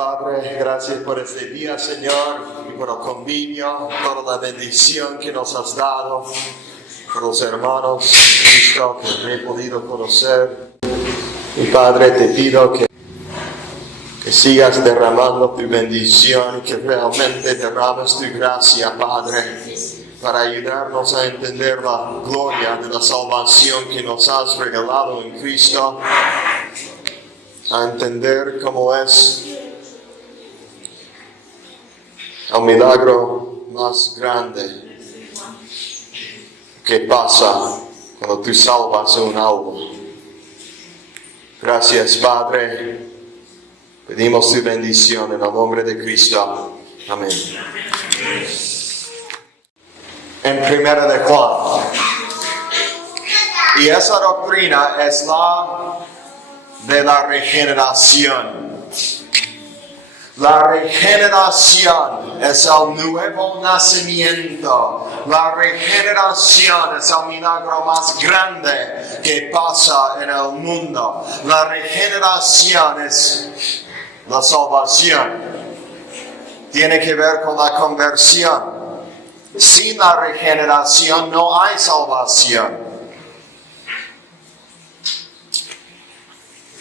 Padre, gracias por este día, Señor, y por el convivio, toda la bendición que nos has dado, por los hermanos en Cristo que he podido conocer. Y Padre, te pido que sigas derramando tu bendición y que realmente derrames tu gracia, Padre, para ayudarnos a entender la gloria de la salvación que nos has regalado en Cristo, a entender cómo es el milagro más grande que pasa cuando tú salvas un alma. Gracias, Padre. Pedimos tu bendición en el nombre de Cristo. Amén. En Primera de Juan. Y esa doctrina es la de la regeneración. La regeneración es el nuevo nacimiento. La regeneración es el milagro más grande que pasa en el mundo. La regeneración es la salvación. Tiene que ver con la conversión. Sin la regeneración no hay salvación.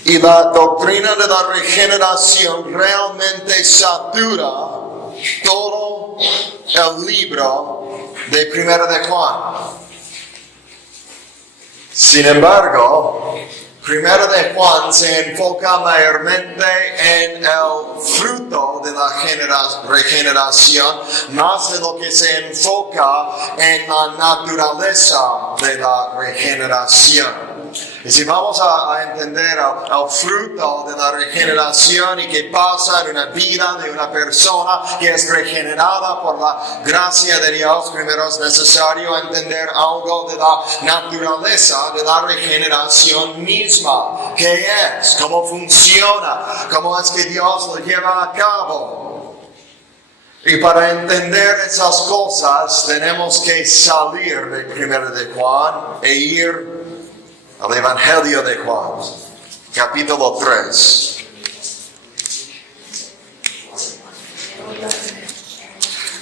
Y la doctrina de la regeneración realmente satura todo el libro de Primera de Juan. Sin embargo, Primera de Juan se enfoca mayormente en el fruto de la regeneración, más de lo que se enfoca en la naturaleza de la regeneración. Y si vamos a entender el fruto de la regeneración y qué pasa en una vida de una persona que es regenerada por la gracia de Dios, primero es necesario entender algo de la naturaleza de la regeneración misma. ¿Qué es? ¿Cómo funciona? ¿Cómo es que Dios lo lleva a cabo? Y para entender esas cosas tenemos que salir de Primera de Juan e ir al Evangelio de Juan, capítulo 3.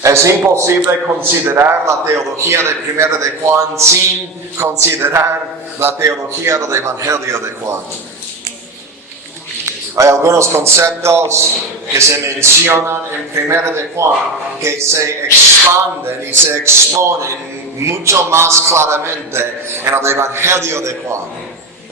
Es imposible considerar la teología de Primera de Juan sin considerar la teología del Evangelio de Juan. Hay algunos conceptos que se mencionan en Primera de Juan que se expanden y se exponen mucho más claramente en el Evangelio de Juan.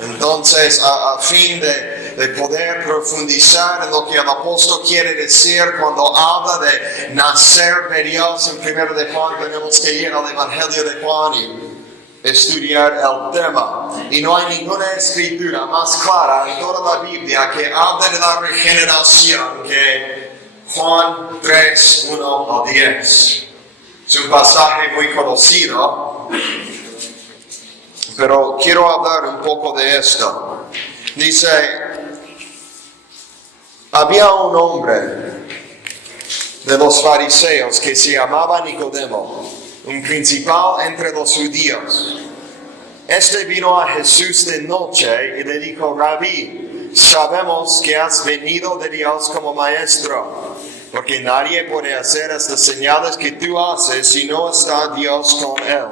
Entonces, a fin de poder profundizar en lo que el apóstol quiere decir cuando habla de nacer de Dios en Primera de Juan, tenemos que ir al Evangelio de Juan y estudiar el tema. Y no hay ninguna escritura más clara en toda la Biblia que hable de la regeneración que Juan 3, 1 al 10. Es un pasaje muy conocido, pero quiero hablar un poco de esto. Dice, había un hombre de los fariseos que se llamaba Nicodemo, un principal entre los judíos. Este vino a Jesús de noche y le dijo, Rabí, sabemos que has venido de Dios como maestro, porque nadie puede hacer estas señales que tú haces si no está Dios con él.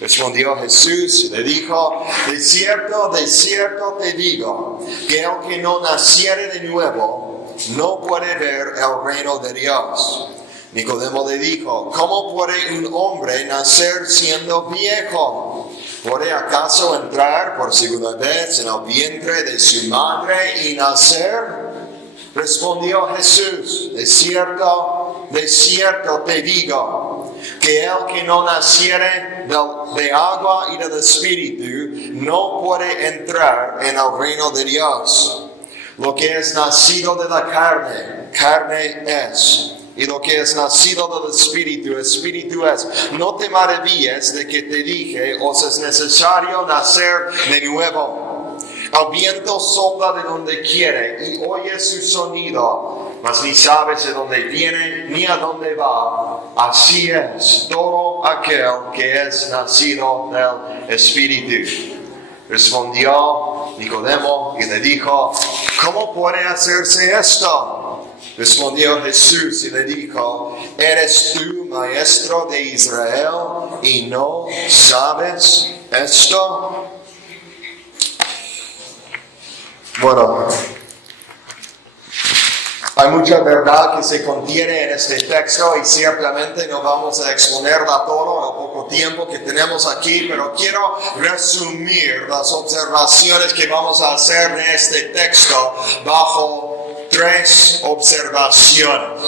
Respondió Jesús y le dijo, de cierto te digo, que el que no naciere de nuevo no puede ver el reino de Dios. Nicodemo le dijo, ¿cómo puede un hombre nacer siendo viejo? ¿Puede acaso entrar por segunda vez en el vientre de su madre y nacer? Respondió Jesús, de cierto te digo, que el que no naciere de agua y del Espíritu no puede entrar en el reino de Dios. Lo que es nacido de la carne, carne es. Y lo que es nacido del Espíritu, Espíritu es. No te maravilles de que te dije, os es necesario nacer de nuevo. El viento sopla de donde quiere y oye su sonido, mas ni sabes de dónde viene ni a dónde va. Así es todo aquel que es nacido del Espíritu. Respondió Nicodemo y le dijo, ¿cómo puede hacerse esto? Respondió Jesús y le dijo, ¿eres tú maestro de Israel y no sabes esto? Bueno, hay mucha verdad que se contiene en este texto y ciertamente no vamos a exponerla todo en el poco tiempo que tenemos aquí, pero quiero resumir las observaciones que vamos a hacer de este texto bajo 3 observaciones.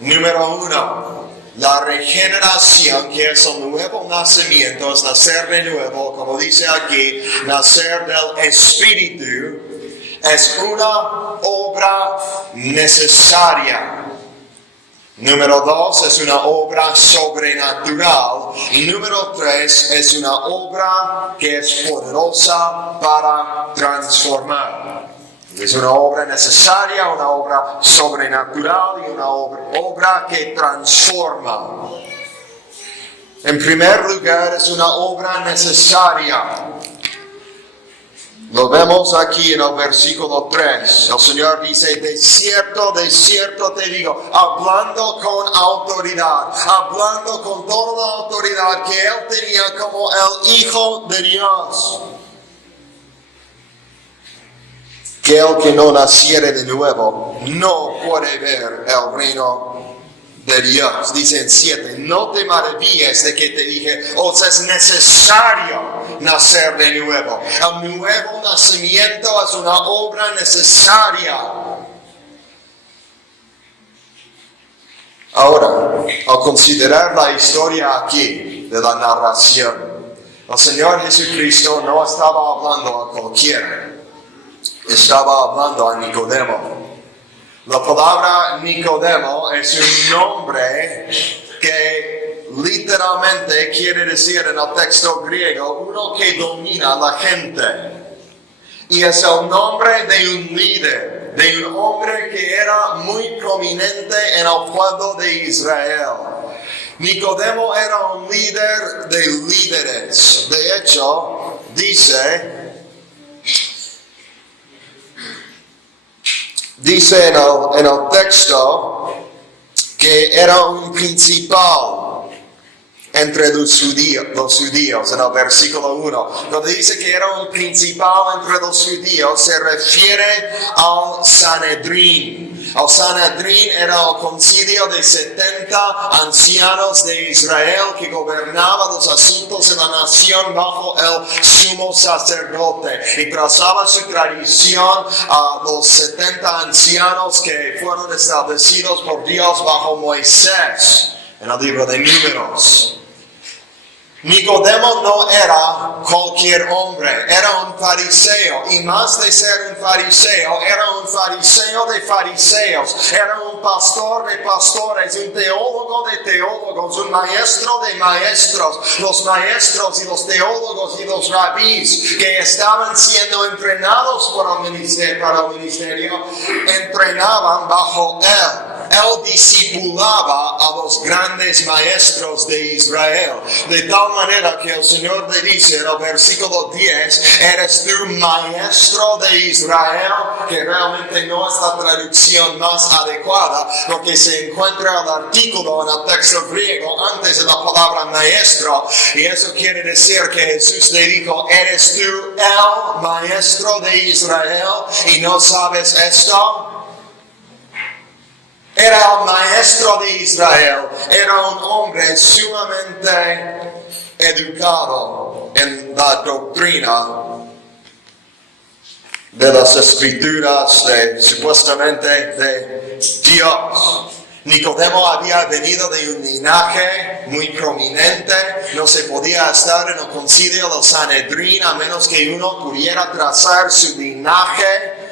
Número 1, la regeneración, que es el nuevo nacimiento, es nacer de nuevo, como dice aquí, nacer del Espíritu, es una obra necesaria. Número 2, es una obra sobrenatural. Y número 3, es una obra que es poderosa para transformar. Es una obra necesaria, una obra sobrenatural y una obra que transforma. En primer lugar, es una obra necesaria. Lo vemos aquí en el versículo 3. El Señor dice, de cierto te digo, hablando con autoridad, hablando con toda la autoridad que Él tenía como el Hijo de Dios. Que el que no naciere de nuevo no puede ver el reino de Dios. Dice en 7, no te maravilles de que te dije, os es necesario nacer de nuevo. El nuevo nacimiento es una obra necesaria. Ahora, al considerar la historia aquí de la narración, el Señor Jesucristo no estaba hablando a cualquiera. Estaba hablando a Nicodemo. La palabra Nicodemo es un nombre que literalmente quiere decir en el texto griego uno que domina a la gente. Y es el nombre de un líder, de un hombre que era muy prominente en el pueblo de Israel. Nicodemo era un líder de líderes. De hecho, dice en el texto que era un principal entre los judíos, en el versículo 1. Cuando dice que era un principal entre los judíos, se refiere al Sanedrín. El Sanedrín era el concilio de 70 ancianos de Israel que gobernaban los asuntos de la nación bajo el sumo sacerdote. Y trazaba su tradición a los 70 ancianos que fueron establecidos por Dios bajo Moisés en el libro de Números. Nicodemo no era cualquier hombre, era un fariseo, y más de ser un fariseo, era un fariseo de fariseos, era un pastor de pastores, un teólogo de teólogos, un maestro de maestros. Los maestros y los teólogos y los rabís que estaban siendo entrenados para el ministerio, entrenaban bajo él. Él discipulaba a los grandes maestros de Israel. De tal manera que el Señor le dice en el versículo 10, eres tú maestro de Israel, que realmente no es la traducción más adecuada, porque se encuentra el artículo en el texto griego antes de la palabra maestro, y eso quiere decir que Jesús le dijo, eres tú el maestro de Israel y no sabes esto. Era el maestro de Israel, era un hombre sumamente educado en la doctrina de las escrituras, supuestamente de Dios. Nicodemo había venido de un linaje muy prominente, no se podía estar en el concilio del Sanedrín a menos que uno pudiera trazar su linaje.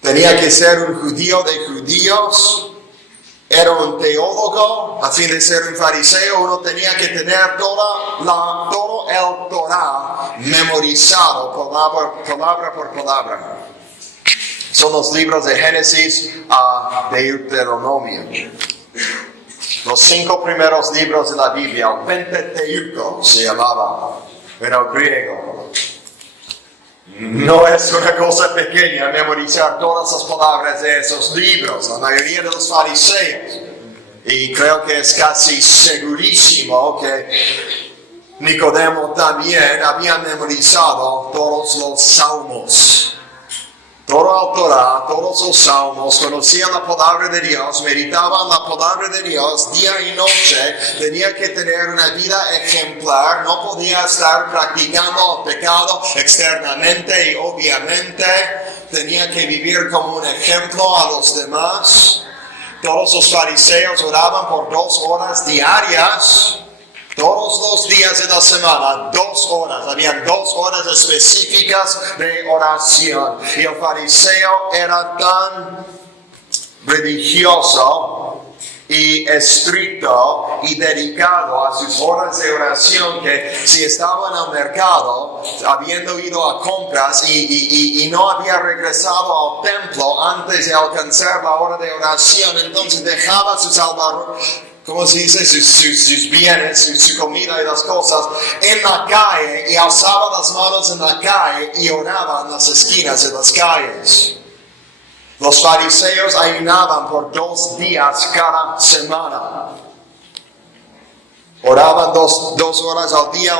Tenía que ser un judío de judíos, era un teólogo, a fin de ser un fariseo uno tenía que tener todo el Torah memorizado, palabra por palabra. Son los libros de Génesis a Deuteronomio. Los 5 primeros libros de la Biblia, el Pentateuco se llamaba en el griego. No es una cosa pequeña memorizar todas las palabras de esos libros, la mayoría de los fariseos. Y creo que es casi segurísimo que Nicodemo también había memorizado todos los salmos. Toda la Torah, todos los salmos, conocían la palabra de Dios, meditaban la palabra de Dios día y noche, tenía que tener una vida ejemplar, no podía estar practicando el pecado externamente y obviamente tenía que vivir como un ejemplo a los demás. Todos los fariseos oraban por 2 horas diarias. Todos los días de la semana, 2 horas, habían 2 horas específicas de oración. Y el fariseo era tan religioso y estricto y dedicado a sus horas de oración que si estaba en el mercado, habiendo ido a compras y no había regresado al templo antes de alcanzar la hora de oración, entonces dejaba sus ¿cómo se dice? Sus bienes, su comida y las cosas en la calle y alzaba las manos en la calle y oraba en las esquinas de las calles. Los fariseos ayunaban por 2 días cada semana. Oraban 2 horas al día,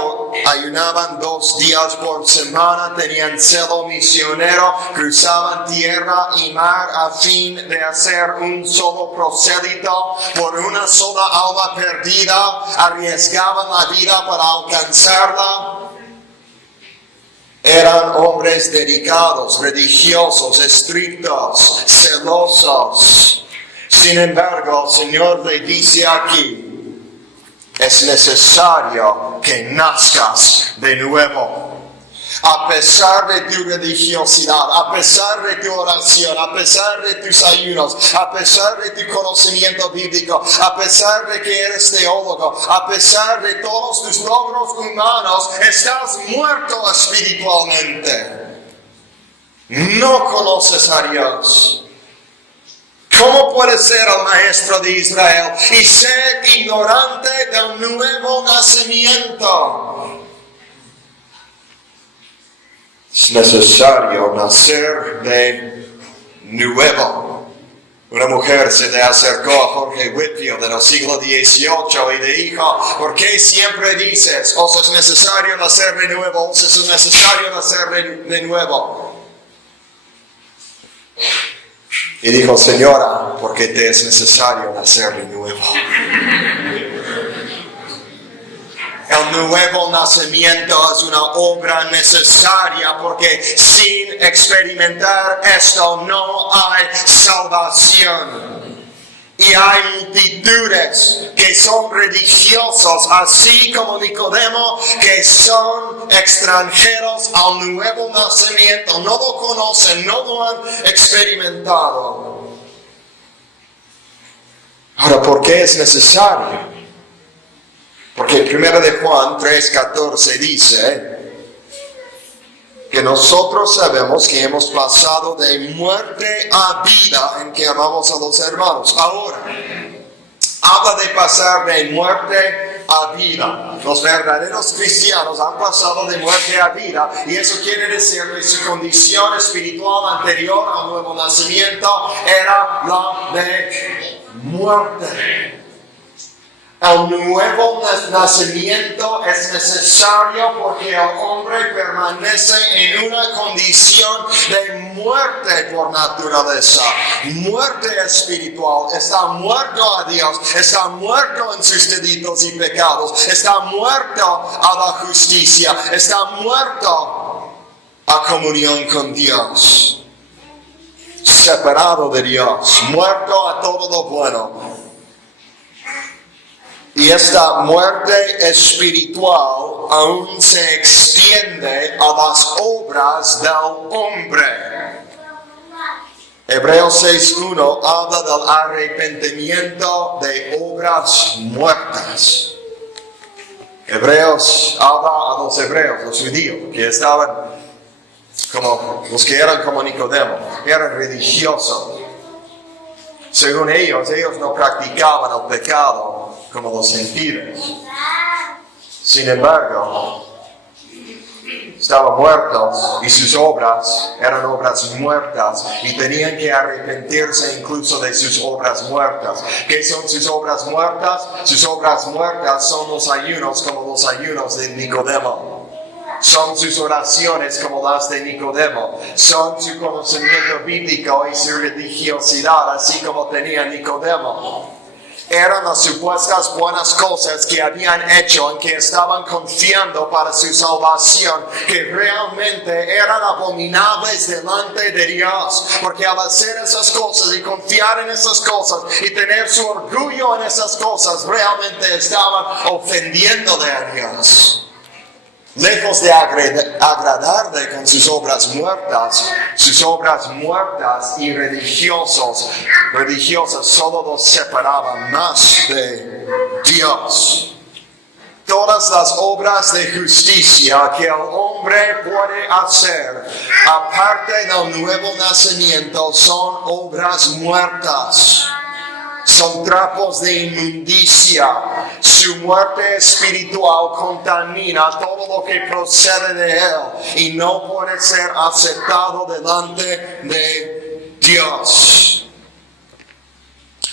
ayunaban 2 días por semana, tenían celo misionero, cruzaban tierra y mar a fin de hacer un solo prosélito por una sola alma perdida, arriesgaban la vida para alcanzarla. Eran hombres dedicados, religiosos, estrictos, celosos. Sin embargo, el Señor le dice aquí, es necesario que nazcas de nuevo. A pesar de tu religiosidad, a pesar de tu oración, a pesar de tus ayunos, a pesar de tu conocimiento bíblico, a pesar de que eres teólogo, a pesar de todos tus logros humanos, estás muerto espiritualmente. No conoces a Dios. ¿Cómo puede ser el maestro de Israel y ser ignorante del nuevo nacimiento? Es necesario nacer de nuevo. Una mujer se le acercó a Jorge Whitfield en el siglo XVIII y le dijo, ¿por qué siempre dices, os es necesario nacer de nuevo, os es necesario nacer de nuevo? Y dijo, señora, porque te es necesario nacer de nuevo. El nuevo nacimiento es una obra necesaria porque sin experimentar esto no hay salvación. Y hay multitudes que son religiosos, así como Nicodemo, que son extranjeros al nuevo nacimiento. No lo conocen, no lo han experimentado. Ahora, ¿por qué es necesario? Porque 1 de Juan 3:14 dice que nosotros sabemos que hemos pasado de muerte a vida en que amamos a los hermanos. Ahora, habla de pasar de muerte a vida. Los verdaderos cristianos han pasado de muerte a vida y eso quiere decir que su condición espiritual anterior al nuevo nacimiento era la de muerte. El nuevo nacimiento es necesario porque el hombre permanece en una condición de muerte por naturaleza, muerte espiritual, está muerto a Dios, está muerto en sus delitos y pecados, está muerto a la justicia, está muerto a comunión con Dios, separado de Dios, muerto a todo lo bueno. Y esta muerte espiritual aún se extiende a las obras del hombre. Hebreos 6:1 habla del arrepentimiento de obras muertas. Hebreos habla a los hebreos, los judíos, que estaban como los que eran como Nicodemo, eran religiosos. Según ellos no practicaban el pecado como los gentiles. Sin embargo, estaban muertos y sus obras eran obras muertas y tenían que arrepentirse incluso de sus obras muertas. ¿Qué son sus obras muertas? Sus obras muertas son los ayunos como los ayunos de Nicodemo. Son sus oraciones como las de Nicodemo. Son su conocimiento bíblico y su religiosidad, así como tenía Nicodemo. Eran las supuestas buenas cosas que habían hecho en que estaban confiando para su salvación, que realmente eran abominables delante de Dios. Porque al hacer esas cosas y confiar en esas cosas y tener su orgullo en esas cosas, realmente estaban ofendiéndole a Dios. Lejos de agradarle con sus obras muertas y religiosas solo los separaban más de Dios. Todas las obras de justicia que el hombre puede hacer, aparte del nuevo nacimiento, son obras muertas. Son trapos de inmundicia. Su muerte espiritual contamina todo lo que procede de él y no puede ser aceptado delante de Dios.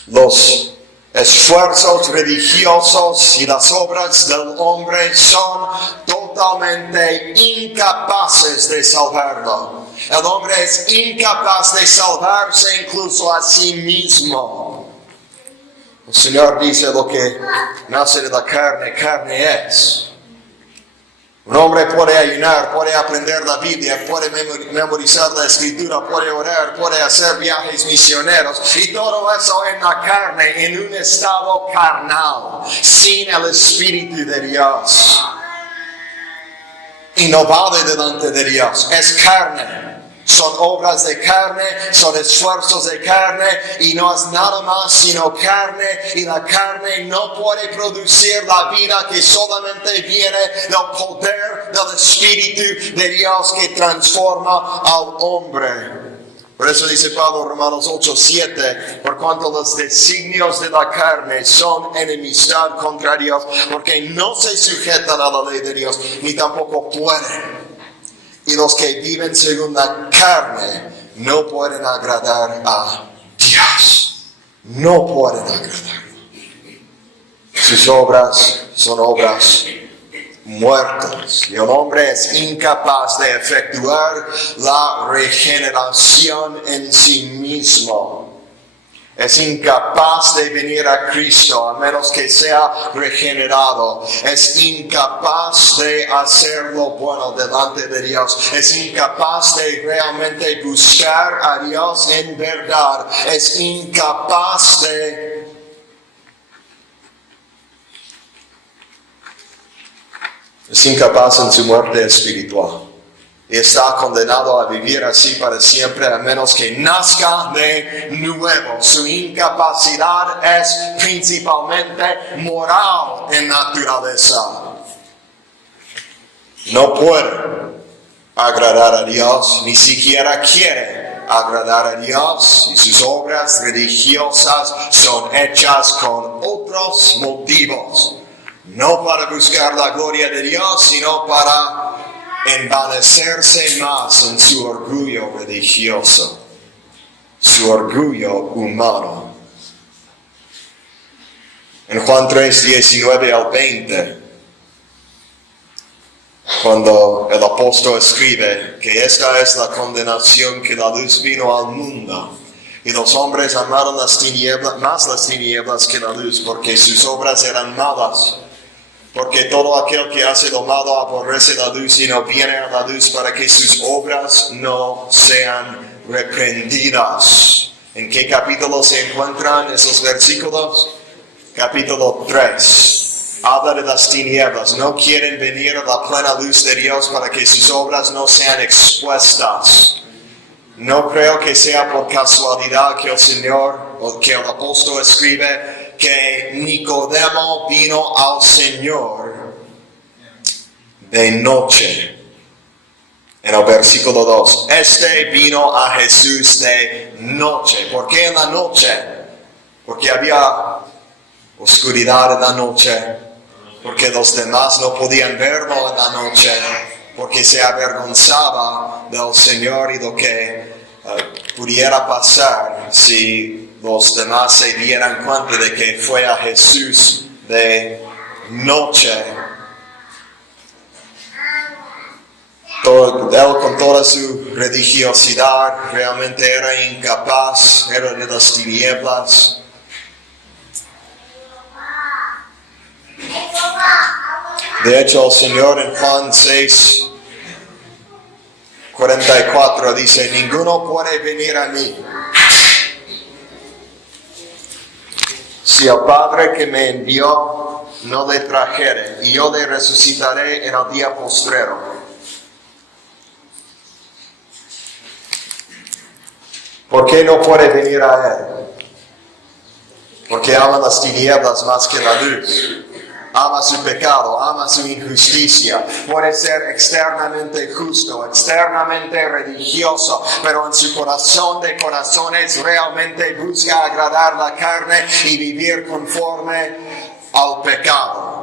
Los esfuerzos religiosos y las obras del hombre son totalmente incapaces de salvarlo. El hombre es incapaz de salvarse incluso a sí mismo. El Señor dice: lo que nace de la carne, carne es. Un hombre puede ayunar, puede aprender la Biblia, puede memorizar la Escritura, puede orar, puede hacer viajes misioneros. Y todo eso en la carne, en un estado carnal, sin el Espíritu de Dios. Y no vale delante de Dios, es carne. Son obras de carne, son esfuerzos de carne y no es nada más sino carne, y la carne no puede producir la vida que solamente viene del poder del Espíritu de Dios que transforma al hombre. Por eso dice Pablo en Romanos 8:7, por cuanto los designios de la carne son enemistad contra Dios, porque no se sujetan a la ley de Dios, ni tampoco pueden. Y los que viven según la carne no pueden agradar a Dios. No pueden agradar. Sus obras son obras muertas. Y el hombre es incapaz de efectuar la regeneración en sí mismo. Es incapaz de venir a Cristo a menos que sea regenerado. Es incapaz de hacer lo bueno delante de Dios. Es incapaz de realmente buscar a Dios en verdad. Es incapaz en su muerte espiritual. Y está condenado a vivir así para siempre a menos que nazca de nuevo. Su incapacidad es principalmente moral en naturaleza. No puede agradar a Dios, ni siquiera quiere agradar a Dios, y sus obras religiosas son hechas con otros motivos. No para buscar la gloria de Dios, sino para envanecerse más en su orgullo religioso, su orgullo humano. En Juan 3:19 al 20, cuando el apóstol escribe que esta es la condenación, que la luz vino al mundo, y los hombres amaron las tinieblas que la luz, porque sus obras eran malas. Porque todo aquel que hace lo malo aborrece la luz y no viene a la luz para que sus obras no sean reprendidas. ¿En qué capítulo se encuentran esos versículos? Capítulo 3. Habla de las tinieblas. No quieren venir a la plena luz de Dios para que sus obras no sean expuestas. No creo que sea por casualidad que el Señor, o que el apóstol escribe, que Nicodemo vino al Señor de noche. En el versículo 2, este vino a Jesús de noche. ¿Por qué en la noche? Porque había oscuridad en la noche. Porque los demás no podían verlo en la noche. porque se avergonzaba del Señor y lo que pudiera pasar si los demás se dieran cuenta de que fue a Jesús de noche. Él con toda su religiosidad realmente era incapaz, era de las tinieblas. De hecho, el Señor en Juan 6:44 dice: ninguno puede venir a mí si el Padre que me envió no le trajere, y yo le resucitaré en el día postrero. ¿Por qué no puede venir a Él? Porque ama las tinieblas más que la luz. Ama su pecado, ama su injusticia. Puede ser externamente justo, externamente religioso, pero en su corazón de corazones realmente busca agradar la carne y vivir conforme al pecado.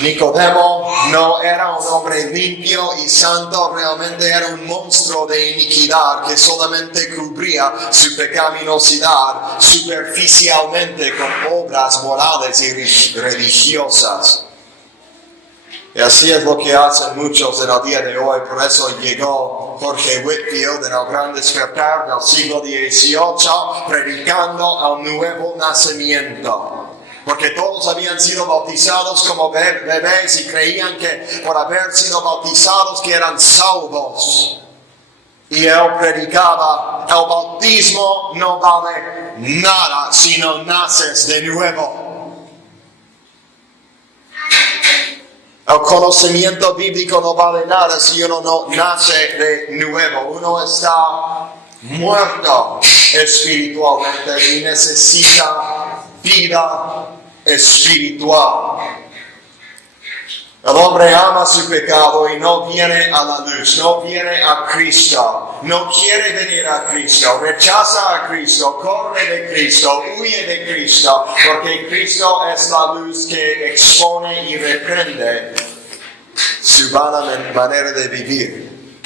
Nicodemo no era un hombre limpio y santo, realmente era un monstruo de iniquidad que solamente cubría su pecaminosidad superficialmente con obras morales y religiosas. Y así es lo que hacen muchos en el día de hoy. Por eso llegó Jorge Whitfield en el Gran Despertar del siglo XVIII predicando el nuevo nacimiento. Porque todos habían sido bautizados como bebés y creían que por haber sido bautizados que eran salvos. Y él predicaba: el bautismo no vale nada si no naces de nuevo. El conocimiento bíblico no vale nada si uno no nace de nuevo. Uno está muerto espiritualmente y necesita vida espiritual. El hombre ama su pecado y no viene a la luz, no viene a Cristo, no quiere venir a Cristo, rechaza a Cristo, corre de Cristo, huye de Cristo, porque Cristo es la luz que expone y reprende su vana manera de vivir.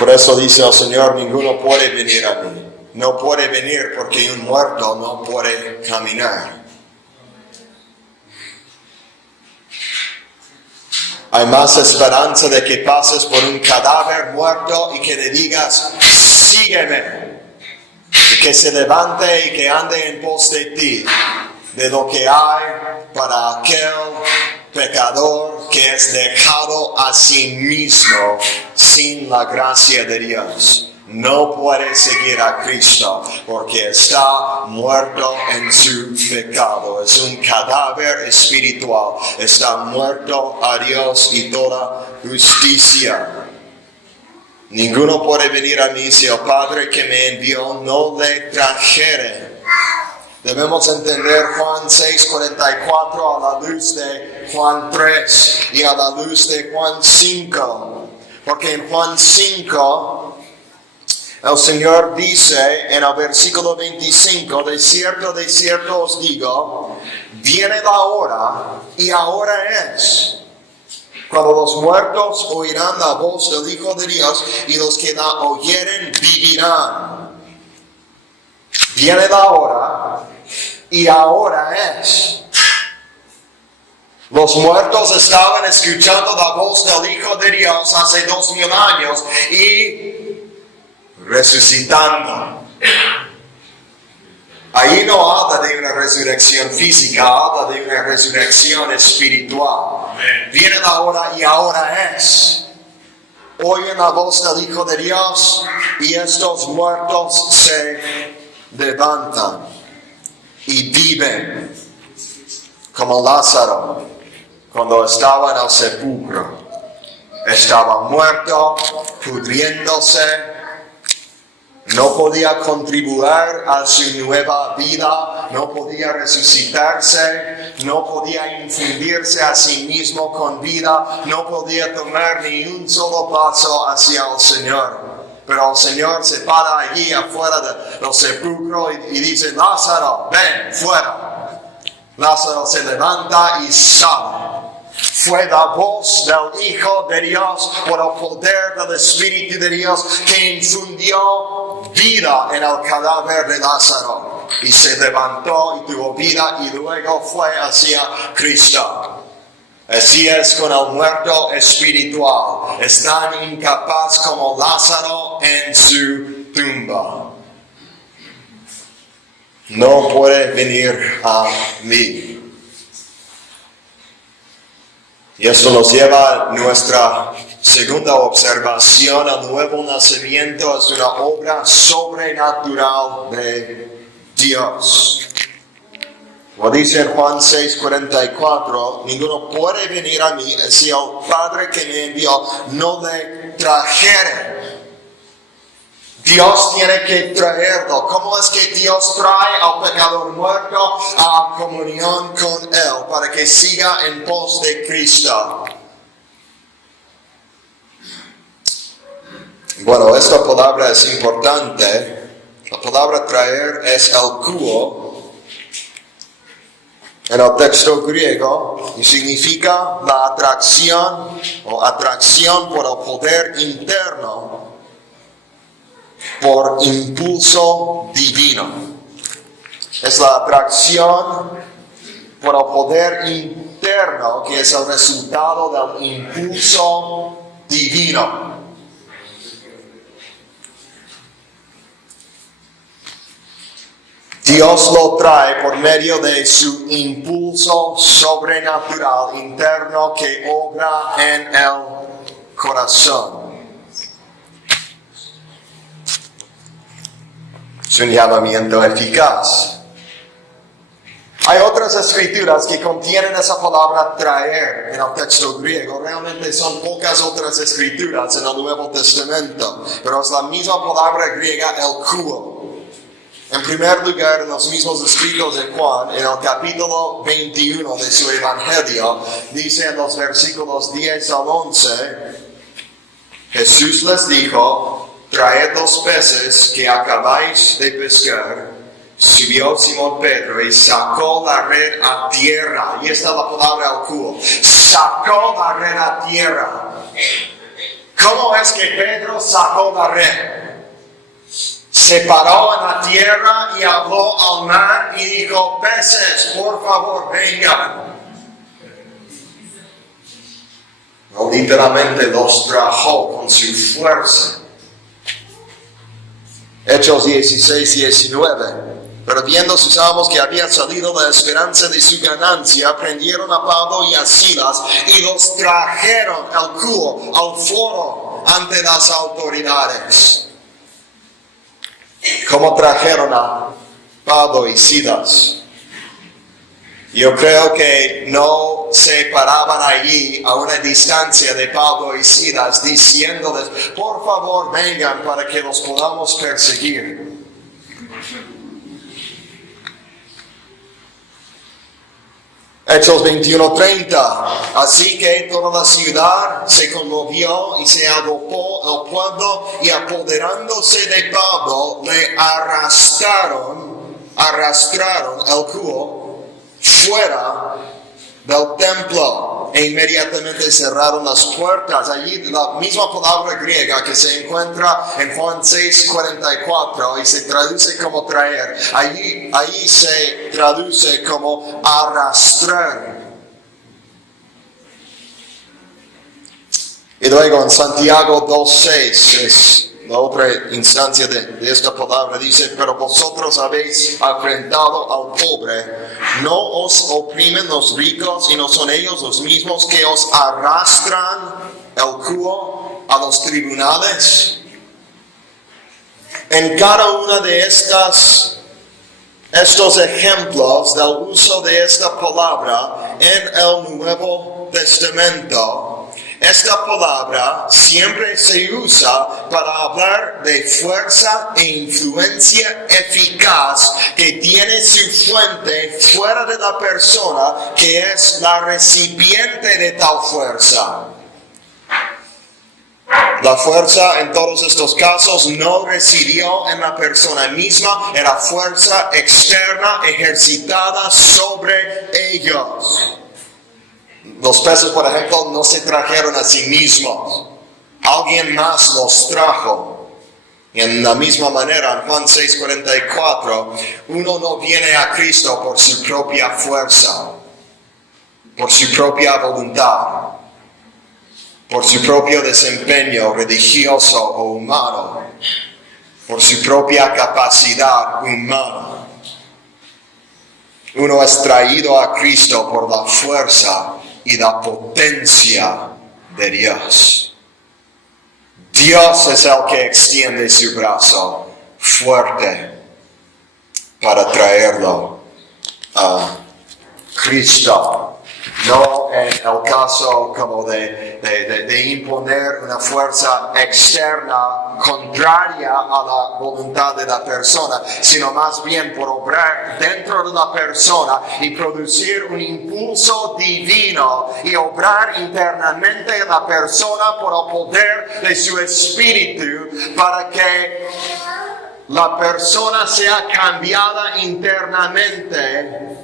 Por eso dice el Señor: ninguno puede venir a mí. No puede venir porque un muerto no puede caminar. Hay más esperanza de que pases por un cadáver muerto y que le digas: sígueme, y que se levante y que ande en pos de ti, de lo que hay para aquel pecador que es dejado a sí mismo sin la gracia de Dios. No puede seguir a Cristo porque está muerto en su pecado. Es un cadáver espiritual. Está muerto a Dios y toda justicia. Ninguno puede venir a mí si el Padre que me envió no le trajere. Debemos entender Juan 6:44 a la luz de Juan 3 y a la luz de Juan 5. Porque en Juan 5... el Señor dice en el versículo 25: de cierto os digo, viene la hora, y ahora es, cuando los muertos oirán la voz del Hijo de Dios, y los que la oyeren vivirán. Viene la hora, y ahora es. Los muertos estaban escuchando la voz del Hijo de Dios hace 2000 años, y resucitando. Ahí no habla de una resurrección física, habla de una resurrección espiritual. Viene la hora y ahora es. Oyen la voz del Hijo de Dios y estos muertos se levantan y viven, como Lázaro cuando estaba en el sepulcro. Estaba muerto, pudriéndose. No podía contribuir a su nueva vida, no podía resucitarse, no podía infundirse a sí mismo con vida, no podía tomar ni un solo paso hacia el Señor. Pero el Señor se para allí afuera del sepulcro y dice: Lázaro, ven fuera. Lázaro se levanta y sale. Fue la voz del Hijo de Dios por el poder del Espíritu de Dios que infundió vida en el cadáver de Lázaro. Y se levantó y tuvo vida y luego fue hacia Cristo. Así es con el muerto espiritual. Es tan incapaz como Lázaro en su tumba. No puede venir a mí. Y esto nos lleva a nuestra segunda observación. El nuevo nacimiento es una obra sobrenatural de Dios. Como dice en Juan 6:44, ninguno puede venir a mí si el Padre que me envió no le trajere. Dios tiene que traerlo. ¿Cómo es que Dios trae al pecador muerto a comunión con Él para que siga en pos de Cristo? Bueno, esta palabra es importante. La palabra traer es el kuo en el texto griego y significa la atracción o atracción por el poder interno, por impulso divino. Es la atracción por el poder interno que es el resultado del impulso divino. Dios lo trae por medio de su impulso sobrenatural interno que obra en el corazón. Es un llamamiento eficaz. Hay otras escrituras que contienen esa palabra traer en el texto griego. Realmente son pocas otras escrituras en el Nuevo Testamento, pero es la misma palabra griega, el kuo. En primer lugar, en los mismos escritos de Juan, en el capítulo 21 de su Evangelio, dice en los versículos 10 al 11, Jesús les dijo: traed los peces que acabáis de pescar. Subió Simón Pedro y sacó la red a tierra. Y esta es la palabra al kuo. Sacó la red a tierra. ¿Cómo es que Pedro sacó la red? Se paró en la tierra y habló al mar y dijo: peces, por favor, vengan. No, literalmente los trajo con su fuerza. Hechos 16-19. Pero viendo sus amos que había salido la esperanza de su ganancia, prendieron a Pablo y a Silas y los trajeron al kuo, al foro, ante las autoridades. ¿Cómo trajeron a Pablo y Silas? Yo creo que no se paraban allí a una distancia de Pablo y Silas diciéndoles: por favor vengan para que los podamos perseguir. Hechos 21:30. Así que toda la ciudad se conmovió y se agolpó el pueblo, y apoderándose de Pablo le arrastraron el kuo fuera del templo, e inmediatamente cerraron las puertas. Allí la misma palabra griega que se encuentra en Juan 6:44 y se traduce como traer, allí se traduce como arrastrar. Y luego en Santiago 2:6 es la otra instancia de esta palabra. Dice: pero vosotros habéis afrentado al pobre. ¿No os oprimen los ricos y no son ellos los mismos que os arrastran el kuo a los tribunales? En cada una de estos ejemplos del uso de esta palabra en el Nuevo Testamento, esta palabra siempre se usa para hablar de fuerza e influencia eficaz que tiene su fuente fuera de la persona que es la recipiente de tal fuerza. La fuerza en todos estos casos no residió en la persona misma, era fuerza externa ejercitada sobre ellos. Los peces, por ejemplo, no se trajeron a sí mismos. Alguien más los trajo. Y en la misma manera, en Juan 6:44, uno no viene a Cristo por su propia fuerza, por su propia voluntad, por su propio desempeño religioso o humano, por su propia capacidad humana. Uno es traído a Cristo por la fuerza y la potencia de Dios. Dios es el que extiende su brazo fuerte para traerlo a Cristo. No en el caso como de imponer una fuerza externa contraria a la voluntad de la persona, sino más bien por obrar dentro de la persona y producir un impulso divino y obrar internamente en la persona por el poder de su espíritu para que la persona sea cambiada internamente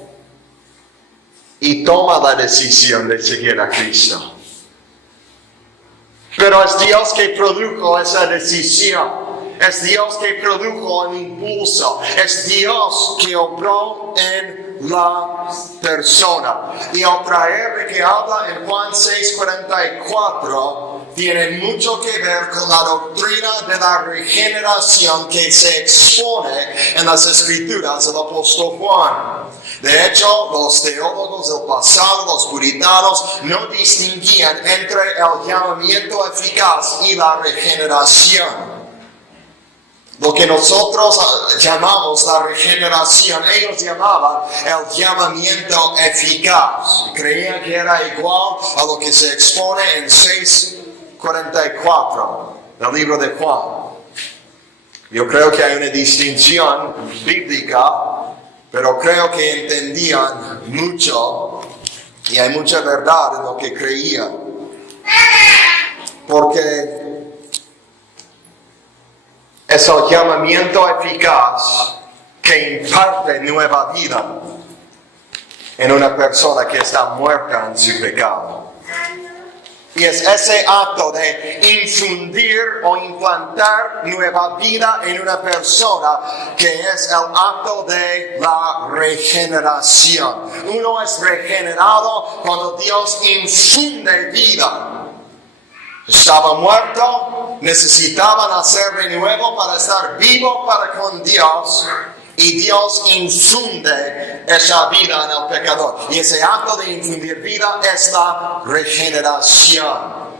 y toma la decisión de seguir a Cristo. Pero es Dios que produjo esa decisión. Es Dios que produjo el impulso. Es Dios que obró en la persona. Y al traer de que habla en Juan 6:44, tiene mucho que ver con la doctrina de la regeneración que se expone en las Escrituras del apóstol Juan. De hecho, los teólogos del pasado, los puritanos, no distinguían entre el llamamiento eficaz y la regeneración. Lo que nosotros llamamos la regeneración, ellos llamaban el llamamiento eficaz. Creían que era igual a lo que se expone en 6:44 del libro de Juan. Yo creo que hay una distinción bíblica, pero creo que entendían mucho y hay mucha verdad en lo que creían. Porque es el llamamiento eficaz que imparte nueva vida en una persona que está muerta en su pecado. Y es ese acto de infundir o implantar nueva vida en una persona que es el acto de la regeneración. Uno es regenerado cuando Dios infunde vida. Estaba muerto, necesitaba nacer de nuevo para estar vivo para con Dios. Y Dios infunde esa vida en el pecador. Y ese acto de infundir vida es la regeneración.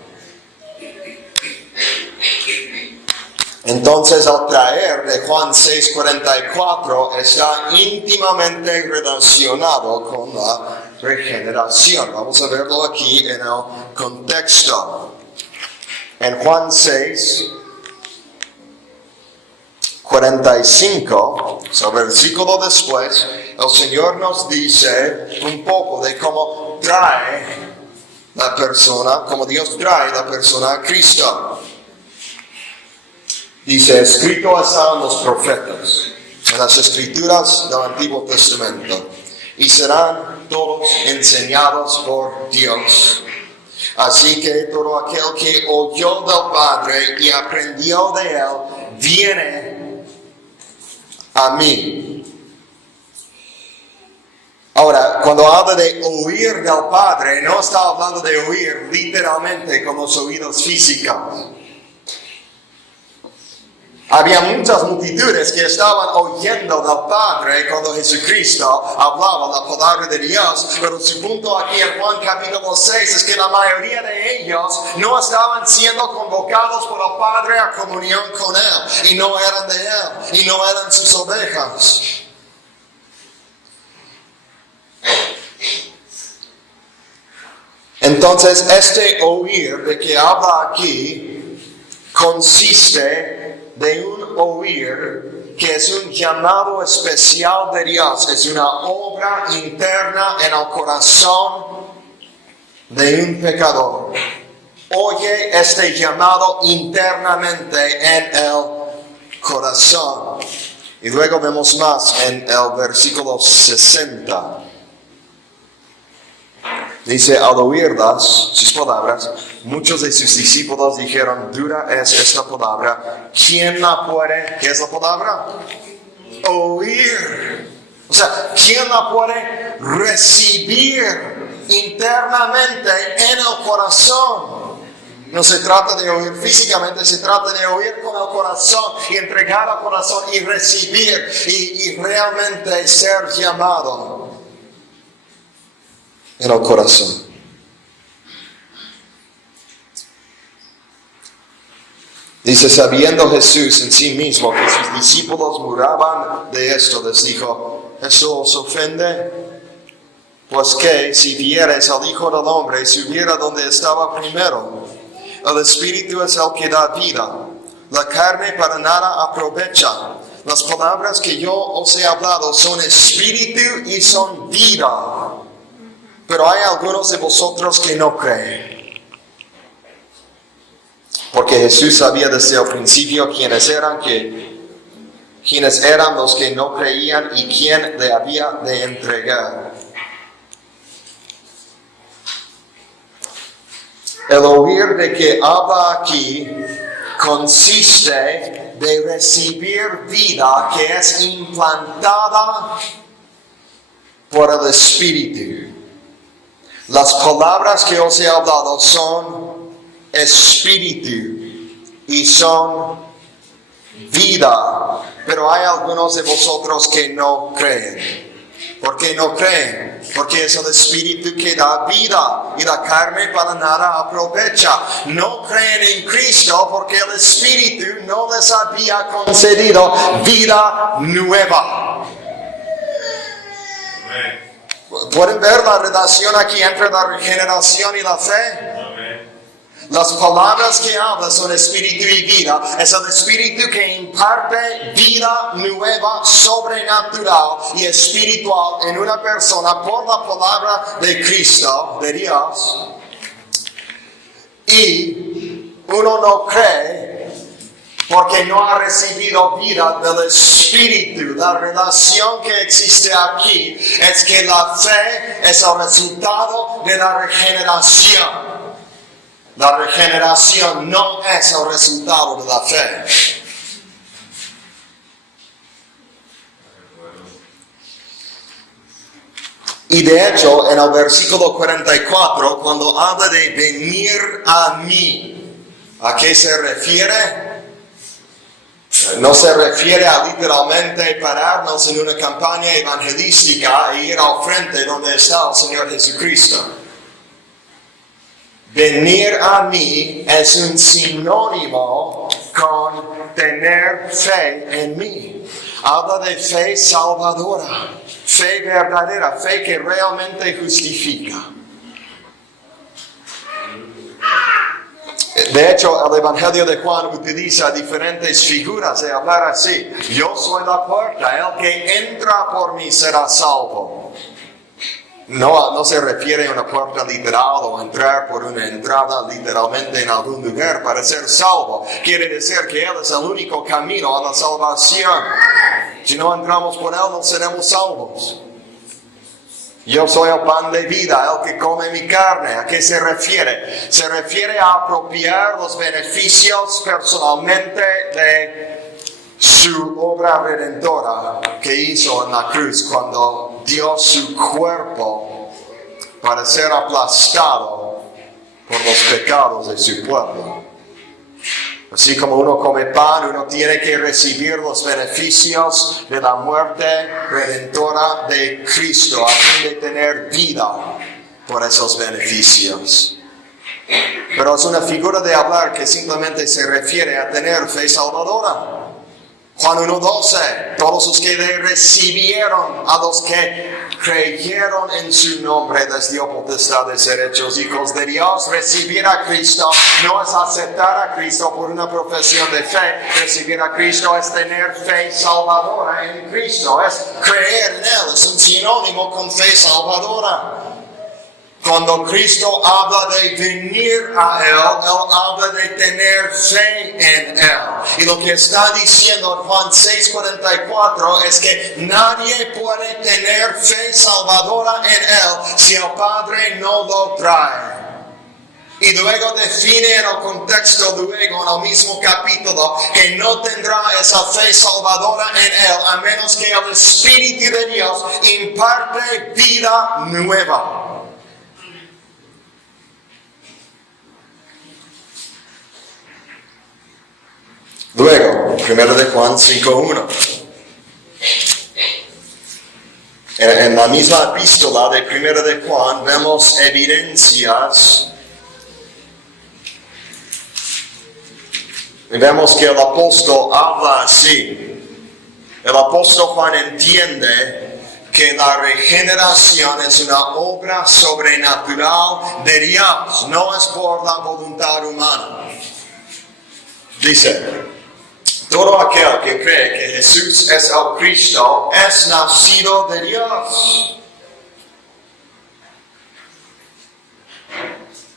Entonces, al traer de Juan 6:44 está íntimamente relacionado con la regeneración. Vamos a verlo aquí en el contexto. En Juan 6:45, el versículo después, el Señor nos dice un poco de cómo trae la persona, cómo Dios trae la persona a Cristo. Dice, escrito están los profetas en las Escrituras del Antiguo Testamento, y serán todos enseñados por Dios. Así que todo aquel que oyó del Padre y aprendió de Él, viene a mí. Ahora, cuando habla de oír del Padre, no está hablando de oír literalmente con los oídos físicos. Había muchas multitudes que estaban oyendo del Padre cuando Jesucristo hablaba la palabra de Dios, pero su punto aquí en Juan capítulo 6 es que la mayoría de ellos no estaban siendo convocados por el Padre a comunión con Él, y no eran de Él, y no eran sus ovejas. Entonces, este oír de que habla aquí consiste de un oír que es un llamado especial de Dios, es una obra interna en el corazón de un pecador. Oye este llamado internamente en el corazón. Y luego vemos más en el versículo 60. Dice, al oírlas, sus palabras, muchos de sus discípulos dijeron, dura es esta palabra, ¿quién la puede? ¿Qué es la palabra? Oír. O sea, ¿quién la puede recibir internamente en el corazón? No se trata de oír físicamente, se trata de oír con el corazón y entregar al corazón y recibir y realmente ser llamado en el corazón. Dice, sabiendo Jesús en sí mismo que sus discípulos murmuraban de esto, les dijo, ¿eso os ofende? Pues que si vieres al Hijo del Hombre subiera donde estaba primero, el Espíritu es el que da vida, la carne para nada aprovecha. Las palabras que yo os he hablado son espíritu y son vida. Pero hay algunos de vosotros que no creen. Porque Jesús sabía desde el principio quiénes eran los que no creían y quién le había de entregar. El oír de que habla aquí consiste de recibir vida que es implantada por el Espíritu. Las palabras que os he hablado son espíritu y son vida. Pero hay algunos de vosotros que no creen. ¿Por qué no creen? Porque es el espíritu que da vida y la carne para nada aprovecha. No creen en Cristo porque el espíritu no les había concedido vida nueva. ¿Pueden ver la relación aquí entre la regeneración y la fe? Las palabras que habla son espíritu y vida. Es el espíritu que imparte vida nueva, sobrenatural y espiritual en una persona por la palabra de Cristo, de Dios. Y uno no cree porque no ha recibido vida del Espíritu. La relación que existe aquí es que la fe es el resultado de la regeneración. La regeneración no es el resultado de la fe. Y de hecho, en el versículo 44, cuando habla de venir a mí, ¿a qué se refiere? No se refiere a literalmente pararnos en una campaña evangelística e ir al frente donde está el Señor Jesucristo. Venir a mí es un sinónimo con tener fe en mí. Habla de fe salvadora, fe verdadera, fe que realmente justifica. De hecho, el Evangelio de Juan utiliza diferentes figuras de hablar así. Yo soy la puerta, el que entra por mí será salvo. No se refiere a una puerta literal o entrar por una entrada literalmente en algún lugar para ser salvo. Quiere decir que Él es el único camino a la salvación. Si no entramos por Él, no seremos salvos. Yo soy el pan de vida, el que come mi carne. ¿A qué se refiere? Se refiere a apropiar los beneficios personalmente de su obra redentora que hizo en la cruz cuando dio su cuerpo para ser aplastado por los pecados de su pueblo. Así como uno come pan, uno tiene que recibir los beneficios de la muerte redentora de Cristo a fin de tener vida por esos beneficios. Pero es una figura de hablar que simplemente se refiere a tener fe salvadora. Juan 1:12, todos los que le recibieron, a los que creyeron en su nombre, les dio potestad de ser hechos hijos de Dios. Recibir a Cristo no es aceptar a Cristo por una profesión de fe. Recibir a Cristo es tener fe salvadora en Cristo, es creer en Él, es un sinónimo con fe salvadora. Cuando Cristo habla de venir a Él habla de tener fe en Él. Y lo que está diciendo en Juan 6:44 es que nadie puede tener fe salvadora en Él si el Padre no lo trae. Y luego define en el contexto, luego en el mismo capítulo, que no tendrá esa fe salvadora en Él a menos que el Espíritu de Dios imparte vida nueva. Luego, 1 de Juan 5:1. En la misma epístola de 1 de Juan vemos evidencias. Y vemos que el apóstol habla así. El apóstol Juan entiende que la regeneración es una obra sobrenatural de Dios, no es por la voluntad humana. Dice: todo aquel que cree que Jesús es el Cristo es nacido de Dios.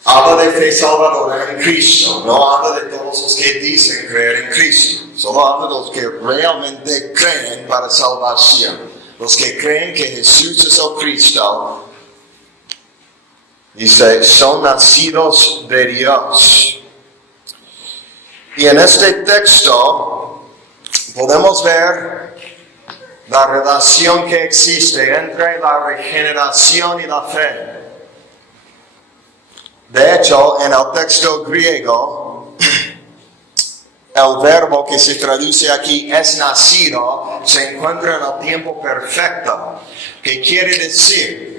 Habla de fe salvadora en Cristo, no habla de todos los que dicen creer en Cristo. Solo habla de los que realmente creen para salvación. Los que creen que Jesús es el Cristo, dice, son nacidos de Dios. Y en este texto podemos ver la relación que existe entre la regeneración y la fe. De hecho, en el texto griego, el verbo que se traduce aquí es nacido, se encuentra en el tiempo perfecto, que quiere decir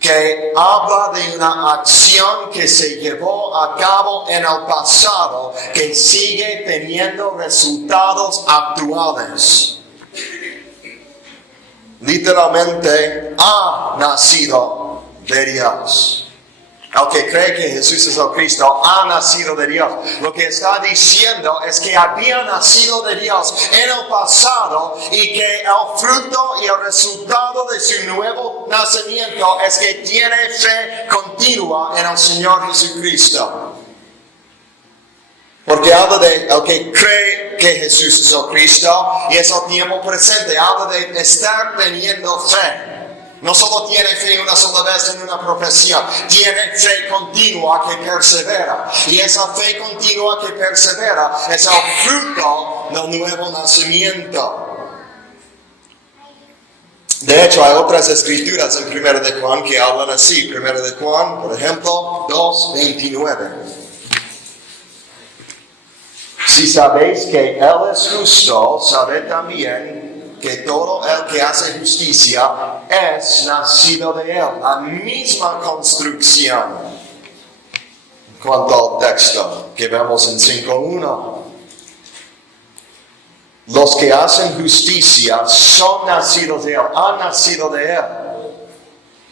que habla de una acción que se llevó a cabo en el pasado, que sigue teniendo resultados actuales. Literalmente, ha nacido de Dios. El que cree que Jesús es el Cristo ha nacido de Dios. Lo que está diciendo es que había nacido de Dios en el pasado y que el fruto y el resultado de su nuevo nacimiento es que tiene fe continua en el Señor Jesucristo. Porque habla de el que cree que Jesús es el Cristo y es el tiempo presente. Habla de estar teniendo fe. No solo tiene fe una sola vez en una profesión, tiene fe continua que persevera. Y esa fe continua que persevera es el fruto del nuevo nacimiento. De hecho, hay otras escrituras en 1 de Juan que hablan así. 1 de Juan, por ejemplo, 2:29. Si sabéis que Él es justo, sabed también que todo el que hace justicia es nacido de Él. La misma construcción. En cuanto al texto que vemos en 5:1. Los que hacen justicia son nacidos de Él, han nacido de Él.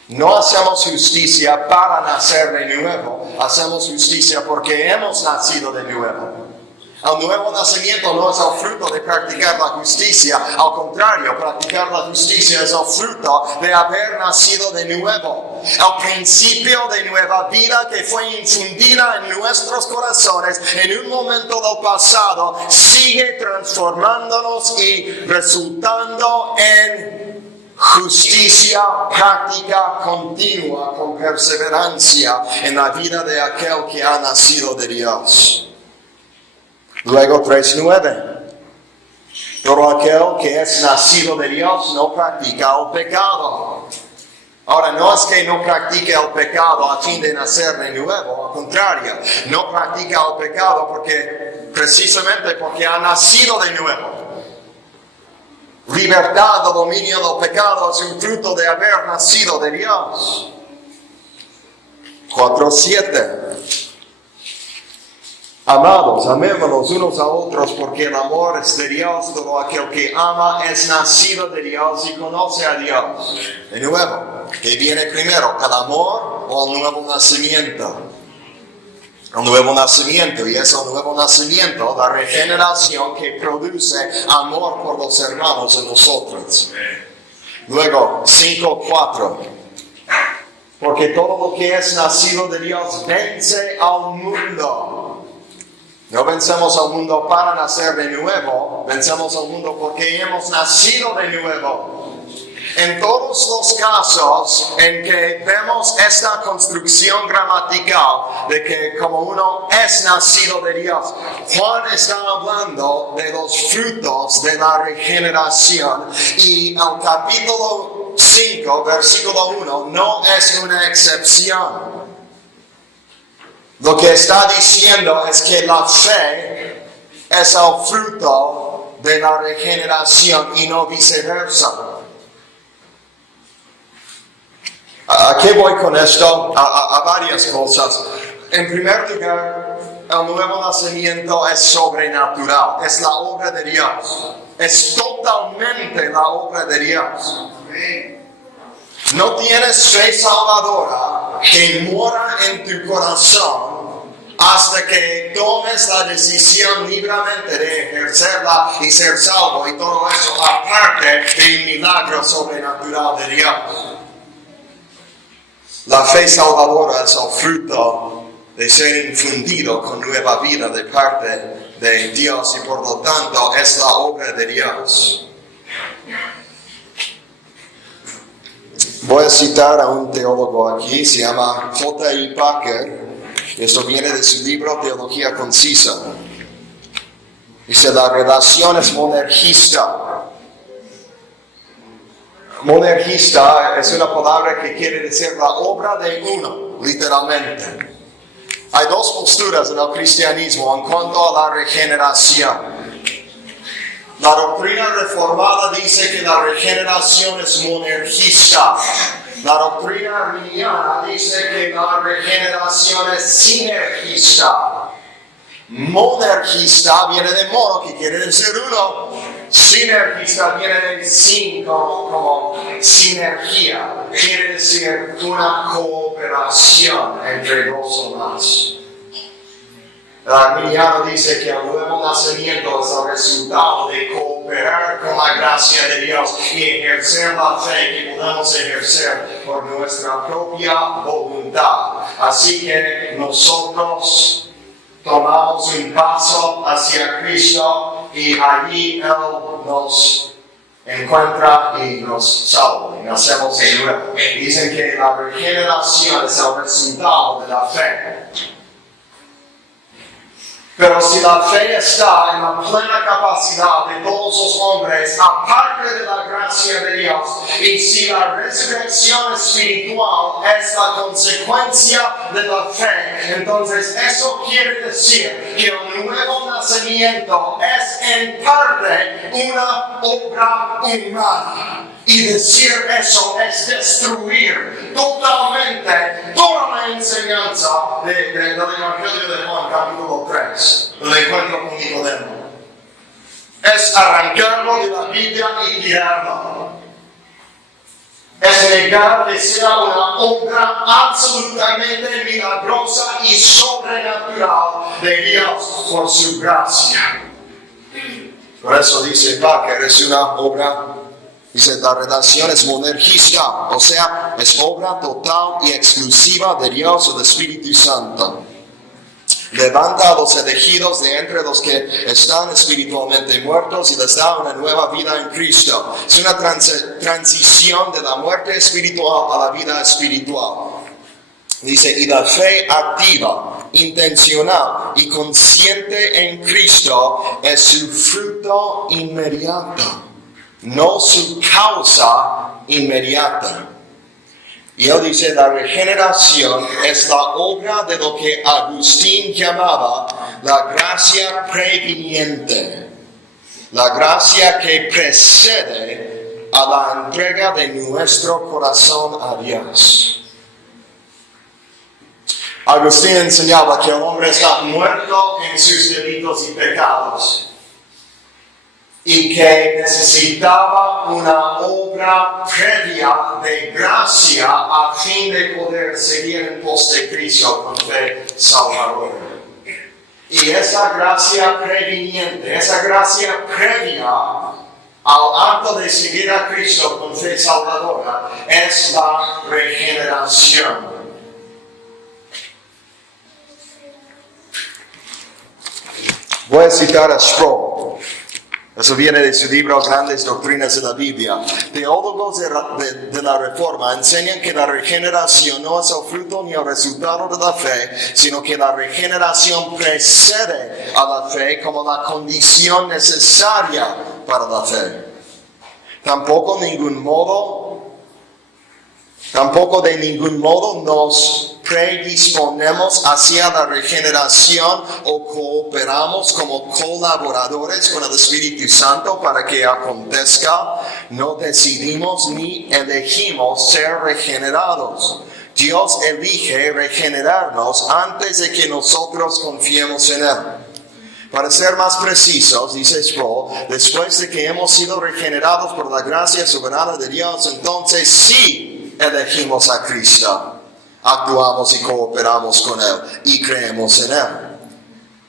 No hacemos justicia para nacer de nuevo, hacemos justicia porque hemos nacido de nuevo. El nuevo nacimiento no es el fruto de practicar la justicia, al contrario, practicar la justicia es el fruto de haber nacido de nuevo. El principio de nueva vida que fue infundida en nuestros corazones en un momento del pasado sigue transformándonos y resultando en justicia práctica continua con perseverancia en la vida de aquel que ha nacido de Dios. Luego 3:9. Todo aquel que es nacido de Dios no practica el pecado. Ahora, no es que no practique el pecado a fin de nacer de nuevo, al contrario, no practica el pecado precisamente porque ha nacido de nuevo. Libertad del dominio del pecado es un fruto de haber nacido de Dios. 4:7. Amados, amémonos unos a otros porque el amor es de Dios. Todo aquel que ama es nacido de Dios y conoce a Dios. De nuevo, ¿qué viene primero? ¿El amor o el nuevo nacimiento? El nuevo nacimiento, y es el nuevo nacimiento, la regeneración que produce amor por los hermanos en nosotros. Luego, 5:4. Porque todo lo que es nacido de Dios vence al mundo. No vencemos al mundo para nacer de nuevo, vencemos al mundo porque hemos nacido de nuevo. En todos los casos en que vemos esta construcción gramatical de que como uno es nacido de Dios, Juan está hablando de los frutos de la regeneración y el capítulo 5, versículo 1, no es una excepción. Lo que está diciendo es que la fe es el fruto de la regeneración y no viceversa. ¿A qué voy con esto? A varias cosas. En primer lugar, el nuevo nacimiento es sobrenatural, es la obra de Dios. Es totalmente la obra de Dios. No tienes fe salvadora que mora en tu corazón hasta que tomes la decisión libremente de ejercerla y ser salvo y todo eso aparte del milagro sobrenatural de Dios. La fe salvadora es el fruto de ser infundido con nueva vida de parte de Dios y por lo tanto es la obra de Dios. Voy a citar a un teólogo aquí, se llama J.I. Packer. Esto viene de su libro Teología Concisa. Dice, la relación es monergista. Monergista es una palabra que quiere decir la obra de uno, literalmente. Hay dos posturas en el cristianismo en cuanto a la regeneración. La doctrina reformada dice que la regeneración es monergista. La doctrina arminiana dice que la regeneración es sinergista. Monergista viene de mono, que quiere decir uno. Sinergista viene de sin, como sinergia. Quiere decir una cooperación entre dos o más. El arminiano dice que el nuevo nacimiento es el resultado de cooperar con la gracia de Dios y ejercer la fe que podemos ejercer por nuestra propia voluntad. Así que nosotros tomamos un paso hacia Cristo y allí Él nos encuentra y nos salva y nacemos de nuevo. Dicen que la regeneración es el resultado de la fe. Pero si la fe está en la plena capacidad de todos los hombres, aparte de la gracia de Dios, y si la resurrección espiritual es la consecuencia de la fe, entonces eso quiere decir que el nuevo nacimiento es en parte una obra humana. Y decir eso es destruir totalmente toda la enseñanza del Evangelio de Juan, capítulo 3, del encuentro con Nicodemo. Es arrancarlo de la Biblia y tirarlo. Es negar que sea una obra absolutamente milagrosa y sobrenatural de Dios por su gracia. Por eso dice Packer, es una obra. Dice, la relación es monergista, o sea, es obra total y exclusiva de Dios o del Espíritu Santo. Levanta a los elegidos de entre los que están espiritualmente muertos y les da una nueva vida en Cristo. Es una transición de la muerte espiritual a la vida espiritual. Dice, y la fe activa, intencional y consciente en Cristo es su fruto inmediato. No su causa inmediata. Y él dice, la regeneración es la obra de lo que Agustín llamaba la gracia previniente. La gracia que precede a la entrega de nuestro corazón a Dios. Agustín enseñaba que el hombre está muerto en sus delitos y pecados. Y que necesitaba una obra previa de gracia a fin de poder seguir en pos de Cristo con fe salvadora. Y esa gracia previniente, esa gracia previa al acto de seguir a Cristo con fe salvadora es la regeneración. Voy a citar a Sproul. Eso viene de su libro Grandes Doctrinas de la Biblia. Teólogos de la Reforma enseñan que la regeneración no es el fruto ni el resultado de la fe, sino que la regeneración precede a la fe como la condición necesaria para la fe. Tampoco de ningún modo nos predisponemos hacia la regeneración o cooperamos como colaboradores con el Espíritu Santo para que acontezca. No decidimos ni elegimos ser regenerados. Dios elige regenerarnos antes de que nosotros confiemos en Él. Para ser más precisos, dice Sproul, después de que hemos sido regenerados por la gracia soberana de Dios, entonces sí elegimos a Cristo. Actuamos y cooperamos con Él y creemos en Él.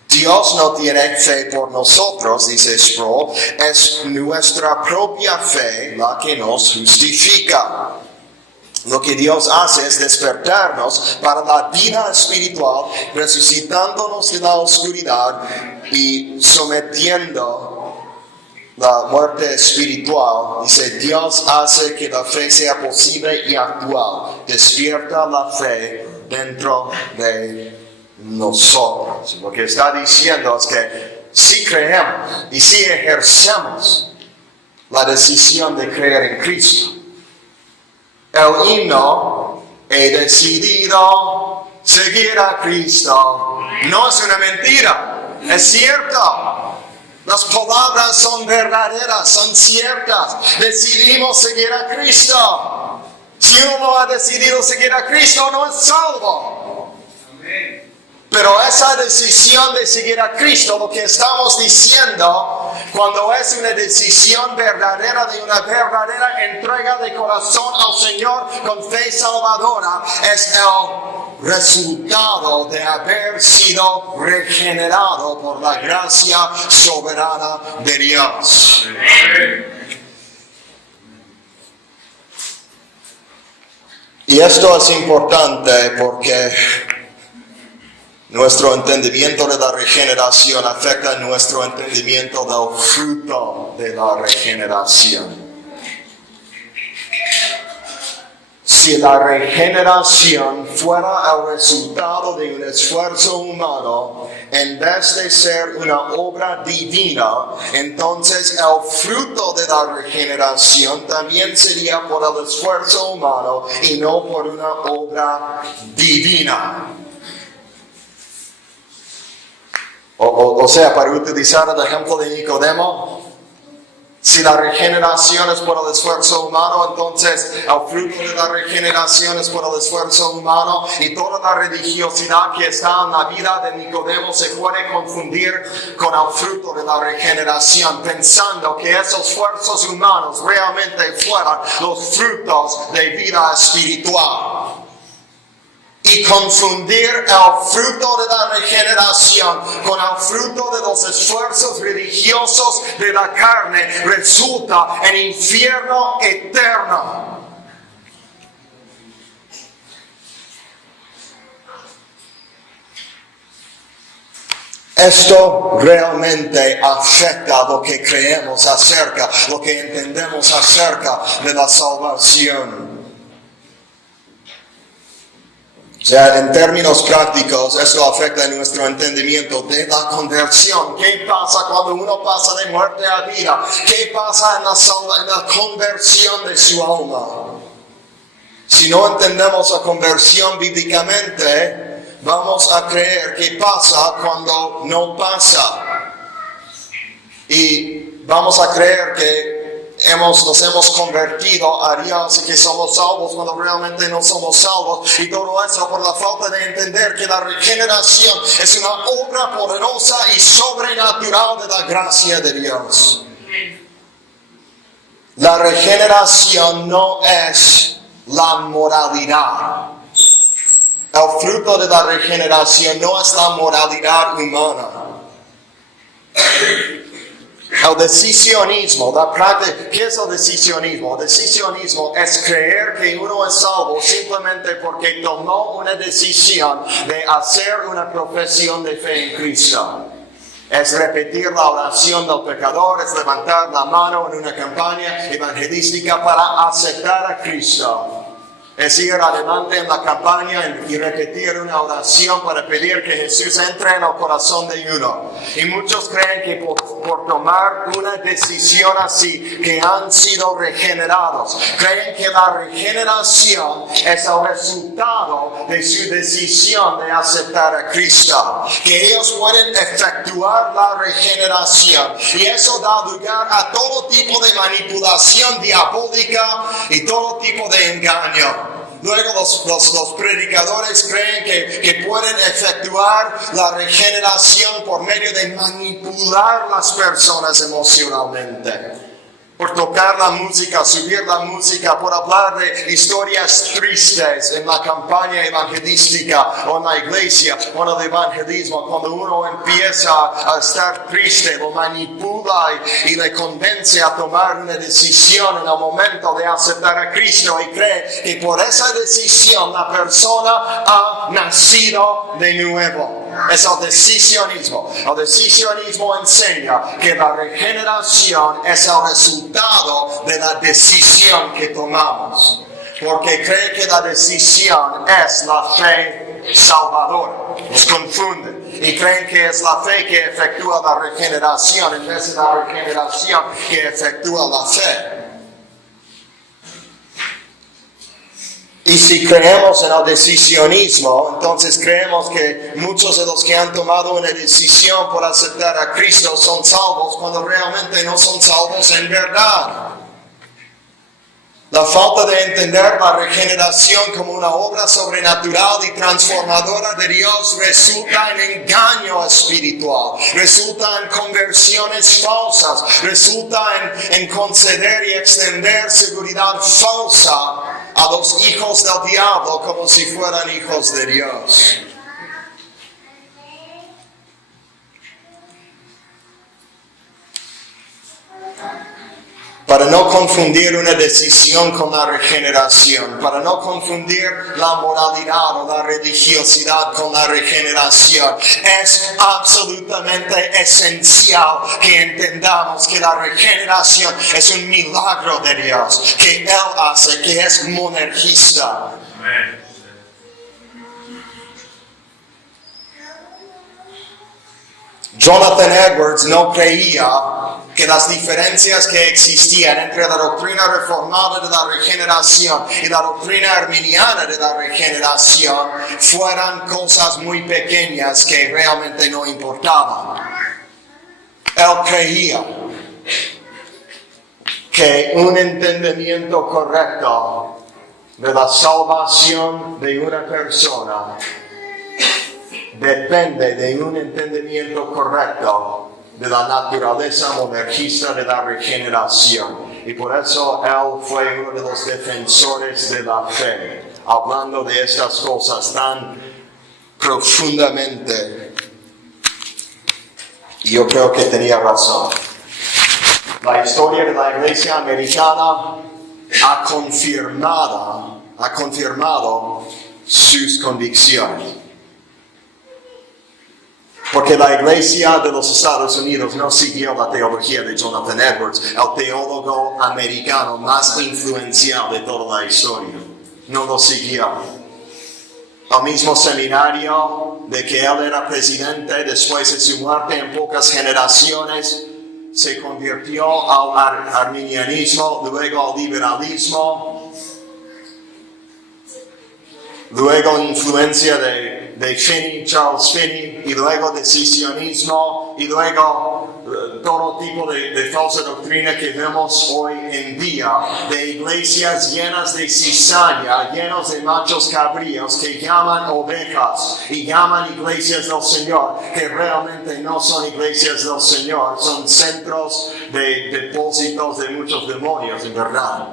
Dios no tiene fe por nosotros, dice Sproul, es nuestra propia fe la que nos justifica. Lo que Dios hace es despertarnos para la vida espiritual, resucitándonos de la oscuridad y sometiendo la muerte espiritual. Dice, Dios hace que la fe sea posible y actual. Despierta la fe dentro de nosotros. Lo que está diciendo es que si creemos y si ejercemos la decisión de creer en Cristo, el himno, he decidido seguir a Cristo, no es una mentira, es cierto. Las palabras son verdaderas, son ciertas. Decidimos seguir a Cristo. Si uno no ha decidido seguir a Cristo, no es salvo. Amén. Pero esa decisión de seguir a Cristo, lo que estamos diciendo, cuando es una decisión verdadera de una verdadera entrega de corazón al Señor con fe salvadora, es el resultado de haber sido regenerado por la gracia soberana de Dios. Y esto es importante porque nuestro entendimiento de la regeneración afecta nuestro entendimiento del fruto de la regeneración. Si la regeneración fuera el resultado de un esfuerzo humano, en vez de ser una obra divina, entonces el fruto de la regeneración también sería por el esfuerzo humano y no por una obra divina. O sea, para utilizar el ejemplo de Nicodemo, si la regeneración es por el esfuerzo humano, entonces el fruto de la regeneración es por el esfuerzo humano, y toda la religiosidad que está en la vida de Nicodemo se puede confundir con el fruto de la regeneración, pensando que esos esfuerzos humanos realmente fueran los frutos de vida espiritual. Y confundir el fruto de la regeneración con el fruto de los esfuerzos religiosos de la carne resulta en infierno eterno. Esto realmente afecta lo que creemos acerca, lo que entendemos acerca de la salvación. O sea, en términos prácticos, esto afecta nuestro entendimiento de la conversión. ¿Qué pasa cuando uno pasa de muerte a vida? ¿Qué pasa en la conversión de su alma? Si no entendemos la conversión bíblicamente, vamos a creer que pasa cuando no pasa. Y vamos a creer que nos hemos convertido a Dios y que somos salvos cuando realmente no somos salvos, y todo eso por la falta de entender que la regeneración es una obra poderosa y sobrenatural de la gracia de Dios. La regeneración no es la moralidad. El fruto de la regeneración no es la moralidad humana. El decisionismo, la práctica, ¿qué es el decisionismo? El decisionismo es creer que uno es salvo simplemente porque tomó una decisión de hacer una profesión de fe en Cristo. Es repetir la oración del pecador, es levantar la mano en una campaña evangelística para aceptar a Cristo. Es ir adelante en la campaña y repetir una oración para pedir que Jesús entre en el corazón de uno. Y muchos creen que por tomar una decisión así, que han sido regenerados. Creen que la regeneración es el resultado de su decisión de aceptar a Cristo. Que ellos pueden efectuar la regeneración. Y eso da lugar a todo tipo de manipulación diabólica y todo tipo de engaño. Luego los predicadores creen que pueden efectuar la regeneración por medio de manipular las personas emocionalmente. Por tocar la música, subir la música, por hablar de historias tristes en la campaña evangelística o en la iglesia o en el evangelismo. Cuando uno empieza a estar triste, lo manipula y le convence a tomar una decisión en el momento de aceptar a Cristo y cree que por esa decisión la persona ha nacido de nuevo. Es el decisionismo. El decisionismo enseña que la regeneración es el resultado de la decisión que tomamos. Porque cree que la decisión es la fe salvadora. Los confunden. Y creen que es la fe que efectúa la regeneración en vez de la regeneración que efectúa la fe. Y si creemos en el decisionismo, entonces creemos que muchos de los que han tomado una decisión por aceptar a Cristo son salvos cuando realmente no son salvos en verdad. La falta de entender la regeneración como una obra sobrenatural y transformadora de Dios resulta en engaño espiritual, resulta en conversiones falsas, resulta en conceder y extender seguridad falsa a los hijos del diablo como si fueran hijos de Dios. Para no confundir una decisión con la regeneración, para no confundir la moralidad o la religiosidad con la regeneración, es absolutamente esencial que entendamos que la regeneración es un milagro de Dios, que Él hace, que es monergista. Amén. Jonathan Edwards no creía que las diferencias que existían entre la doctrina reformada de la regeneración y la doctrina arminiana de la regeneración fueran cosas muy pequeñas que realmente no importaban. Él creía que un entendimiento correcto de la salvación de una persona depende de un entendimiento correcto de la naturaleza monergista de la regeneración. Y por eso él fue uno de los defensores de la fe, hablando de estas cosas tan profundamente. Y yo creo que tenía razón. La historia de la iglesia americana ha confirmado sus convicciones. Porque la iglesia de los Estados Unidos no siguió la teología de Jonathan Edwards, el teólogo americano más influencial de toda la historia. No lo siguió. El mismo seminario de que él era presidente después de su muerte en pocas generaciones se convirtió al arminianismo, luego al liberalismo, luego influencia de Finney, Charles Finney, y luego decisionismo, y luego todo tipo de falsa doctrina que vemos hoy en día, de iglesias llenas de cizaña, llenos de machos cabríos que llaman ovejas y llaman iglesias del Señor, que realmente no son iglesias del Señor, son centros de depósitos de muchos demonios, en verdad.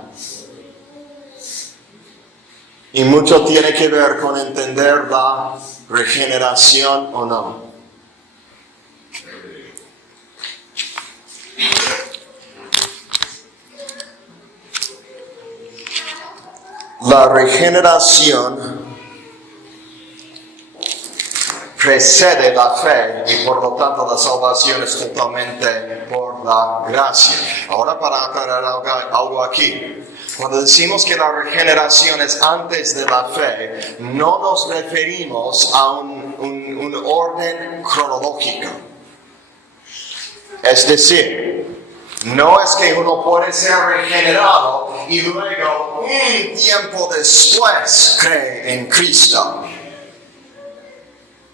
Y mucho tiene que ver con entender la regeneración o no. la regeneración precede la fe y por lo tanto la salvación es totalmente por la gracia. Ahora para aclarar algo aquí. Cuando decimos que la regeneración es antes de la fe, no nos referimos a un orden cronológico. Es decir, no es que uno puede ser regenerado y luego un tiempo después cree en Cristo.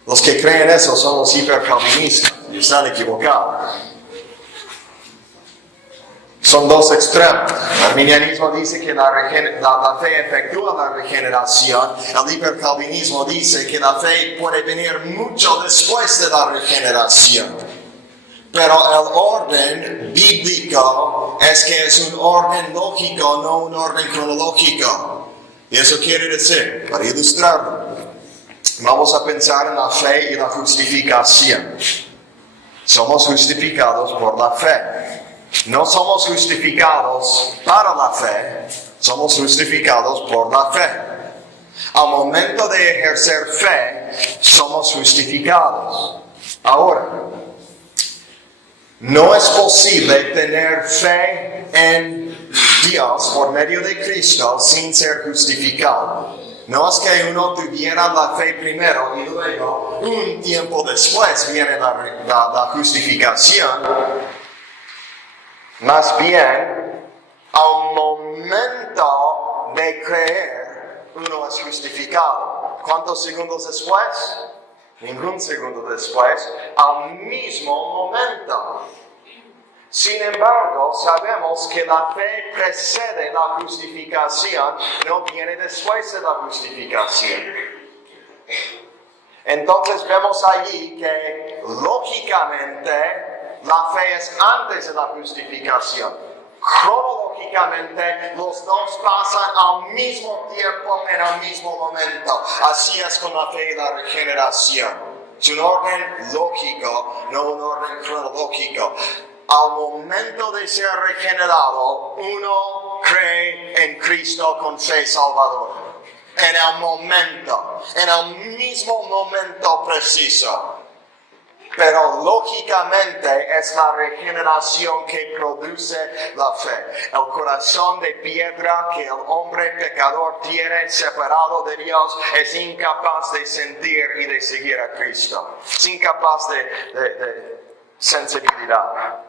Los que creen eso son los hipercalvinistas y están equivocados. Son dos extremos. El arminianismo dice que la fe efectúa la regeneración. El hipercalvinismo dice que la fe puede venir mucho después de la regeneración. Pero el orden bíblico es que es un orden lógico, no un orden cronológico. Y eso quiere decir, para ilustrarlo, vamos a pensar en la fe y la justificación. Somos justificados por la fe. No somos justificados para la fe, somos justificados por la fe. Al momento de ejercer fe, somos justificados. Ahora, no es posible tener fe en Dios por medio de Cristo sin ser justificado. No es que uno tuviera la fe primero y luego, un tiempo después, viene la justificación. Más bien, al momento de creer, uno es justificado. ¿Cuántos segundos después? Ningún segundo después, al mismo momento. Sin embargo, sabemos que la fe precede la justificación, no viene después de la justificación. Entonces vemos allí que lógicamente la fe es antes de la justificación. Cronológicamente, los dos pasan al mismo tiempo, en el mismo momento. Así es con la fe y la regeneración. Es un orden lógico, no un orden cronológico. Al momento de ser regenerado, uno cree en Cristo con fe salvadora. En el mismo momento preciso. Pero lógicamente es la regeneración que produce la fe. El corazón de piedra que el hombre pecador tiene separado de Dios es incapaz de sentir y de seguir a Cristo. Es incapaz de sensibilidad.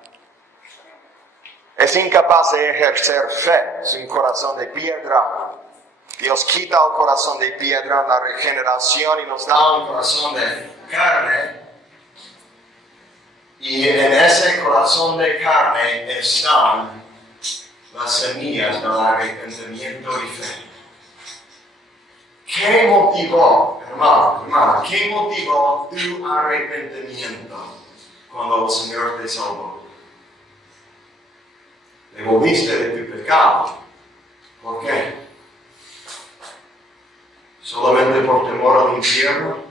Es incapaz de ejercer fe. Es un corazón de piedra. Dios quita el corazón de piedra en la regeneración y nos da un corazón de carne. Y en ese corazón de carne están las semillas del arrepentimiento y fe. ¿Qué motivó, hermana, qué motivó tu arrepentimiento cuando el Señor te salvó? Te volviste de tu pecado. ¿Por qué? ¿Solamente por temor al infierno?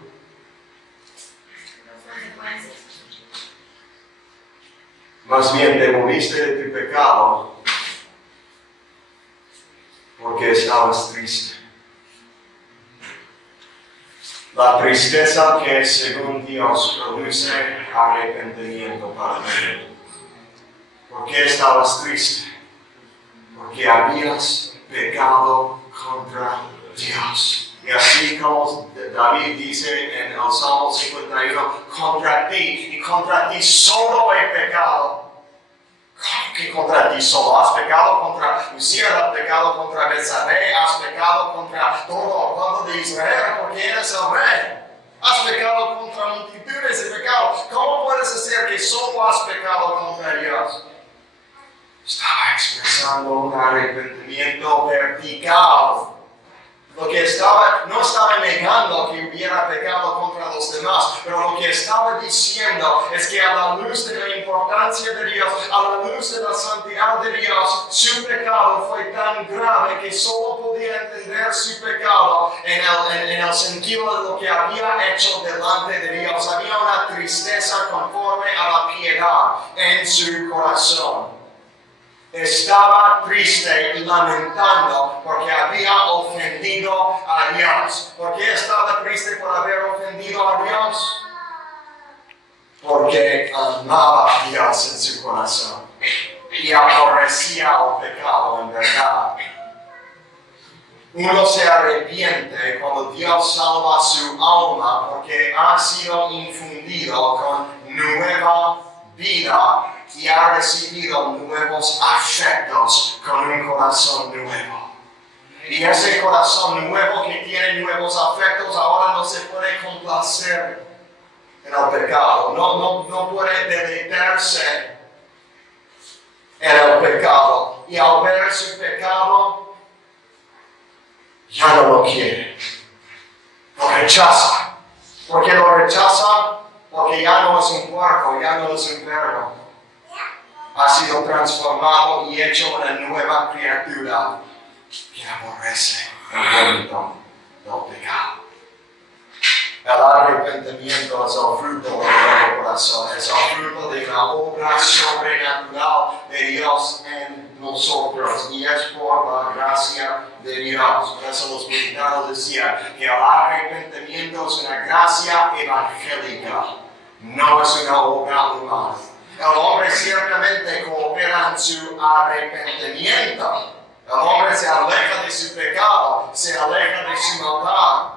Más bien te moviste de tu pecado porque estabas triste. La tristeza que según Dios produce arrepentimiento para ti. ¿Por qué estabas triste? Porque habías pecado contra Dios. Y así como David dice en el Salmo 51, contra ti y contra ti solo he pecado. ¿Cómo que contra ti solo? ¿Has pecado contra Uzías? ¿Has pecado contra Betsabé? ¿Has pecado contra todo el pueblo de Israel? Porque eres el rey. Has pecado contra multitudes de pecados. ¿Cómo puedes decir que solo has pecado contra Dios? Estaba expresando un arrepentimiento vertical. Lo que no estaba negando que hubiera pecado contra los demás, pero lo que estaba diciendo es que a la luz de la importancia de Dios, a la luz de la santidad de Dios, su pecado fue tan grave que solo podía entender su pecado en el sentido de lo que había hecho delante de Dios. Había una tristeza conforme a la piedad en su corazón. estaba triste y lamentando porque había ofendido a Dios. ¿Por qué estaba triste por haber ofendido a Dios? Porque amaba a Dios en su corazón y aborrecía el pecado en verdad. Uno se arrepiente cuando Dios salva su alma porque ha sido infundido con nueva vida y ha recibido nuevos afectos con un corazón nuevo. Y ese corazón nuevo que tiene nuevos afectos ahora no se puede complacer en el pecado. No puede deleitarse en el pecado. Y al ver su pecado, ya no lo quiere. Lo rechaza. ¿Por qué lo rechaza? Porque ya no es un cuerpo, ya no es un perro. Ha sido transformado y hecho una nueva criatura que aborrece el vómito del pecado. El arrepentimiento es el fruto del nuevo corazón, es el fruto de una obra sobrenatural de Dios en nosotros y es por la gracia de Dios. Por eso los militares decían que el arrepentimiento es una gracia evangélica, no es una obra humana. El hombre ciertamente coopera en su arrepentimiento. El hombre se aleja de su pecado, se aleja de su maldad.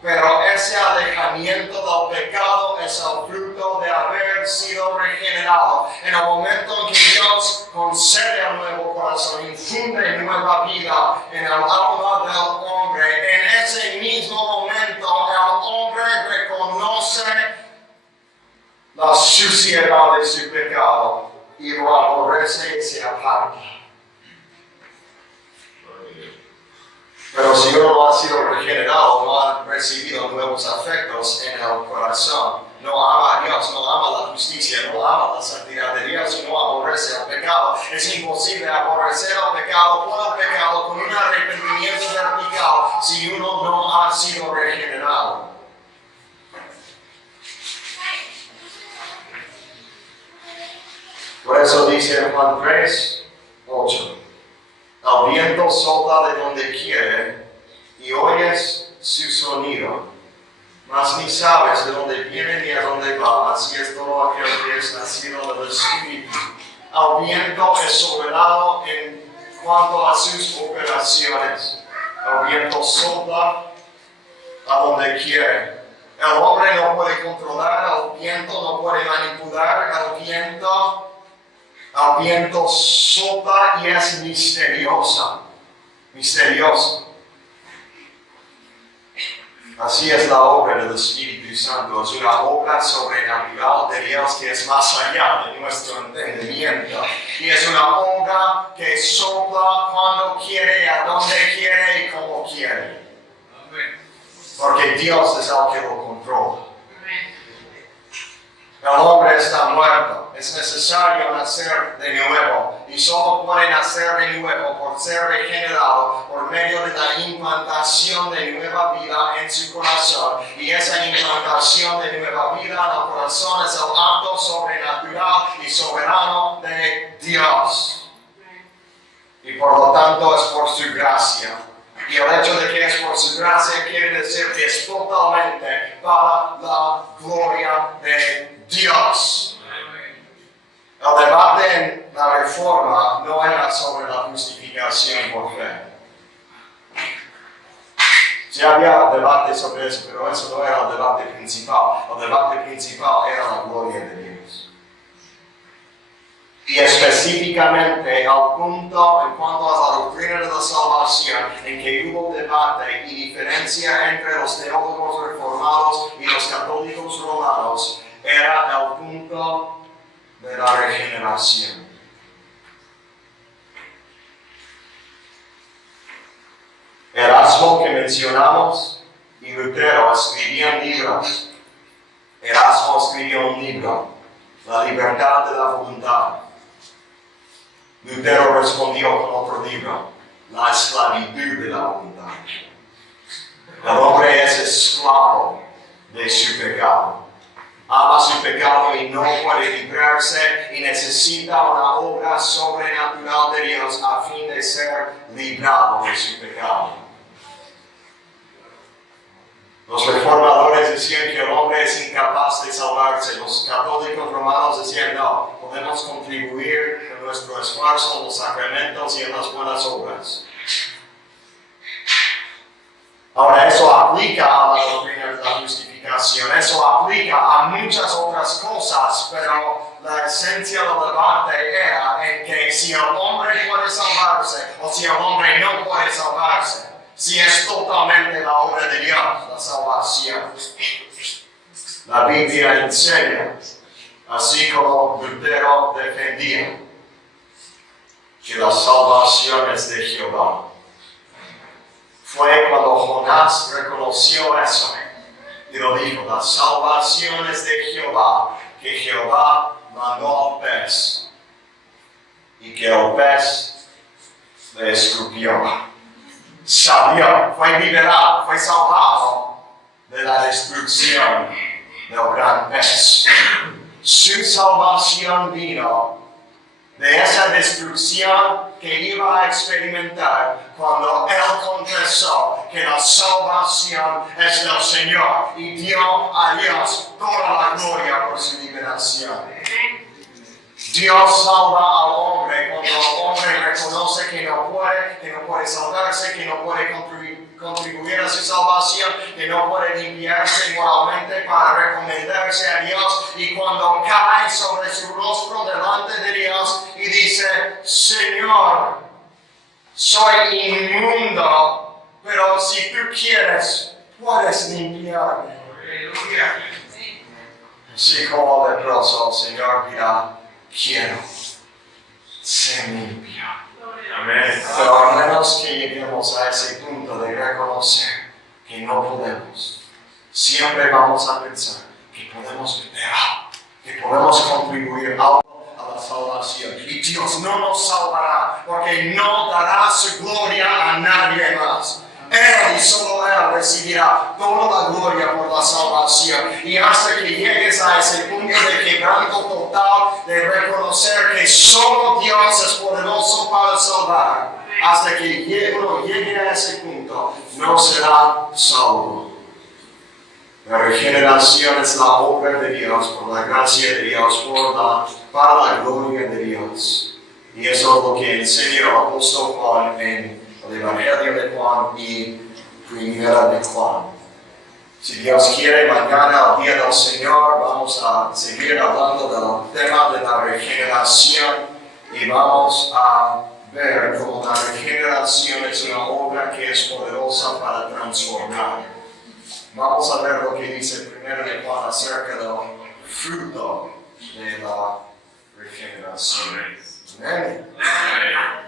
Pero ese alejamiento del pecado es el fruto de haber sido regenerado. En el momento en que Dios concede el nuevo corazón, infunde nueva vida en el alma del hombre, en ese mismo momento el hombre reconoce la suciedad de su pecado y lo aborrece y se aparta. Pero si uno no ha sido regenerado, no ha recibido nuevos afectos en el corazón, no ama a Dios, no ama la justicia, no ama la santidad de Dios y no aborrece el pecado, es imposible aborrecer el pecado por el pecado con un arrepentimiento vertical si uno no ha sido regenerado. Por eso dice en Juan 3:8. El viento sopla de donde quiere y oyes su sonido, mas ni sabes de dónde viene ni a dónde va. Así es todo aquel que es nacido del Espíritu. El viento es soberano en cuanto a sus operaciones. El viento sopla a donde quiere. El hombre no puede controlar el viento, no puede manipular el viento. El viento sopla y es misterioso. Así es la obra del Espíritu Santo. Es una obra sobrenatural de Dios que es más allá de nuestro entendimiento. Y es una obra que sopla cuando quiere, a donde quiere y como quiere. Porque Dios es el que lo controla. El hombre está muerto, es necesario nacer de nuevo y solo puede nacer de nuevo por ser regenerado por medio de la implantación de nueva vida en su corazón. Y esa implantación de nueva vida en el corazón es el acto sobrenatural y soberano de Dios. Y por lo tanto es por su gracia. Y el hecho de que es por su gracia quiere decir que es totalmente para la gloria de Dios. El debate en la Reforma no era sobre la justificación por fe. Sí había debate sobre eso, pero eso no era el debate principal. El debate principal era la gloria de Dios. Y específicamente al punto en cuanto a la doctrina de la salvación, en que hubo debate y diferencia entre los teólogos reformados y los católicos romanos, era el punto de la regeneración. Erasmo, que mencionamos, y Lutero escribían libros. Erasmo escribió un libro, La libertad de la voluntad. Lutero respondió con otro libro, La esclavitud de la voluntad. El hombre es esclavo de su pecado. Ama su pecado y no puede librarse y necesita una obra sobrenatural de Dios a fin de ser librado de su pecado. Los reformadores decían que el hombre es incapaz de salvarse. Los católicos romanos decían, no, podemos contribuir en nuestro esfuerzo en los sacramentos y en las buenas obras. Ahora, eso aplica a la doctrina de la justificación, eso aplica a muchas otras cosas, pero la esencia del debate era en que si el hombre puede salvarse o si el hombre no puede salvarse, si es totalmente la obra de Dios, la salvación. La Biblia enseña, así como Lutero defendía, que la salvación es de Jehová. Fue cuando Jonás reconoció eso y lo dijo, la salvación es de Jehová, que Jehová mandó al pez y que el pez le escupió. Salió, fue liberado, fue salvado de la destrucción del gran pez. Su salvación vino de esa destrucción que iba a experimentar cuando él confesó que la salvación es del Señor y dio a Dios toda la gloria por su liberación. Dios salva al hombre cuando el hombre reconoce que no puede salvarse, que no puede contribuir a su salvación, que no puede limpiarse moralmente para recomendarse a Dios, y cuando cae sobre su rostro delante de Dios y dice, Señor, soy inmundo, pero si tú quieres, puedes limpiarme. Así como el leproso, el Señor dirá, quiero ser limpio. Amén. Pero a menos que lleguemos a ese punto de reconocer que no podemos, siempre vamos a pensar que podemos meter algo, que podemos contribuir algo a la salvación. Y Dios no nos salvará porque no dará su gloria a nadie más. Él y solo Él recibirá toda la gloria por la salvación. Y hasta que llegues a ese punto de quebranto total, de reconocer que solo Dios es poderoso para salvar, hasta que uno llegue a ese punto, no será salvo. La regeneración es la obra de Dios, por la gracia de Dios, para la gloria de Dios. Y eso es lo que enseña el apóstol Juan en el Evangelio de Juan y Primera de Juan. Si Dios quiere, mañana, al día del Señor, vamos a seguir hablando del tema de la regeneración y vamos a ver cómo la regeneración es una obra que es poderosa para transformar. Vamos a ver lo que dice Primera de Juan acerca del fruto de la regeneración. Amén.